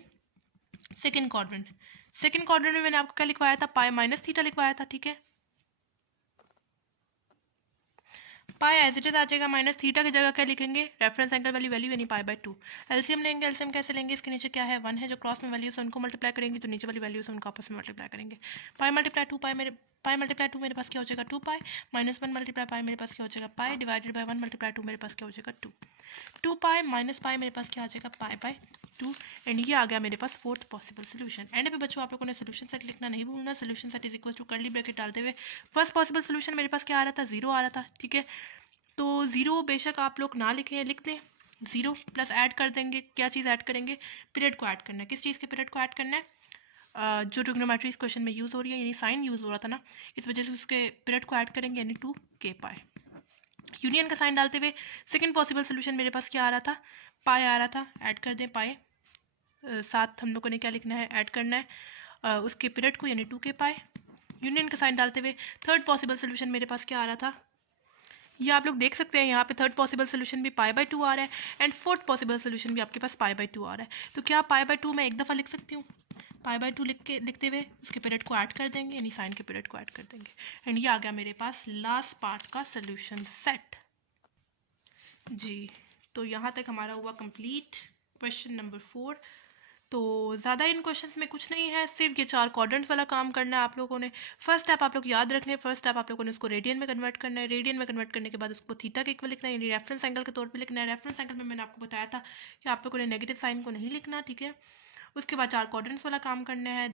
second quadrant. Second quadrant में मैंने आपको क्या लिखवाया था, पाई माइनस थीटा लिखवाया था, ठीक है। पाई एज इट इज आ जाएगा, माइनस थीटा की जगह क्या लिखेंगे, रेफरेंस एंगल वाली वैल्यू यानी पाई/2। एलसीएम लेंगे। एलसीएम कैसे लेंगे, इसके नीचे क्या है, 1 है, जो क्रॉस में वैल्यू है उनको मल्टीप्लाई करेंगे, तो नीचे वाली वैल्यू से उनको आपस में मल्टीप्लाई करेंगे। पाई मल्टीप्लाई 2 पाई, पाई मल्टीप्लाई 2 मेरे पास क्या हो जाएगा, 2 पाई। -1 मल्टीप्लाई पाई मेरे पास क्या हो जाएगा, पाई, डिवाइडेड बाई 1 मल्टीप्लाई 2 मेरे पास क्या हो जाएगा, 2। 2 पाई माइनस पाई मेरे पास क्या आ जाएगा, पाई/2, एंड ये आ गया मेरे पास फोर्थ पॉसिबल सोल्यूशन। एंड पे बच्चों आप लोगों ने सोल्यूशन सेट लिखना नहीं भूलना। Solution set is equal to curly bracket डालते हुए फर्स्ट पॉसिबल सोल्यूशन मेरे पास क्या आ रहा था, 0 आ रहा था, ठीक है। तो 0 बेशक आप लोग ना लिखें, लिख दें 0 प्लस ऐड कर देंगे। क्या चीज़ ऐड करेंगे, पीरियड को ऐड करना है। किस चीज़ के पीरियड को ऐड करना है, जो ट्रिग्नोमेट्री इस क्वेश्चन में यूज़ हो रही है, यानी साइन यूज़ हो रहा था ना, इस वजह से उसके पीरियड को ऐड करेंगे, यानी 2k पाई। यूनियन का साइन डालते हुए सेकंड पॉसिबल सोल्यूशन मेरे पास क्या आ रहा था, पाई आ रहा था, ऐड कर दें पाई। साथ हम लोगों ने क्या लिखना है, ऐड करना है उसके पीरियड को, यानी 2k पाई। यूनियन का साइन डालते हुए थर्ड पॉसिबल सोल्यूशन मेरे पास क्या आ रहा था, ये आप लोग देख सकते हैं यहाँ पे थर्ड पॉसिबल सोल्यूशन भी पाई/2 आ रहा है, एंड फोर्थ पॉसिबल सोल्यूशन भी आपके पास पाई/2 आ रहा है। तो क्या पाई/2 मैं एक दफ़ा लिख सकती हूँ, पाई/2 लिखते हुए उसके पीरियड को ऐड कर देंगे, यानी साइन के पीरियड को ऐड कर देंगे, एंड ये आ गया मेरे पास लास्ट पार्ट का सोल्यूशन सेट जी। तो यहाँ तक हमारा हुआ कंप्लीट क्वेश्चन नंबर 4। तो ज़्यादा इन क्वेश्चंस में कुछ नहीं है, सिर्फ ये 4 क्वाड्रेंट्स वाला काम करना है आप लोगों ने। फर्स्ट स्टेप आप लोग याद रखने, फर्स्ट स्टेप आप लोगों ने उसको रेडियन में कन्वर्ट करना है। रेडियन में कन्वर्ट करने के बाद उसको थीटा के इक्वल लिखना है, यानी रेफरेंस एंगल के तौर पे लिखना है। रेफरेंस एंगल में मैंने आपको बताया था कि आप लोगों ने नेगेटिव साइन को नहीं लिखना, ठीक है। उसके बाद 4 क्वाड्रेंट्स वाला काम करना है।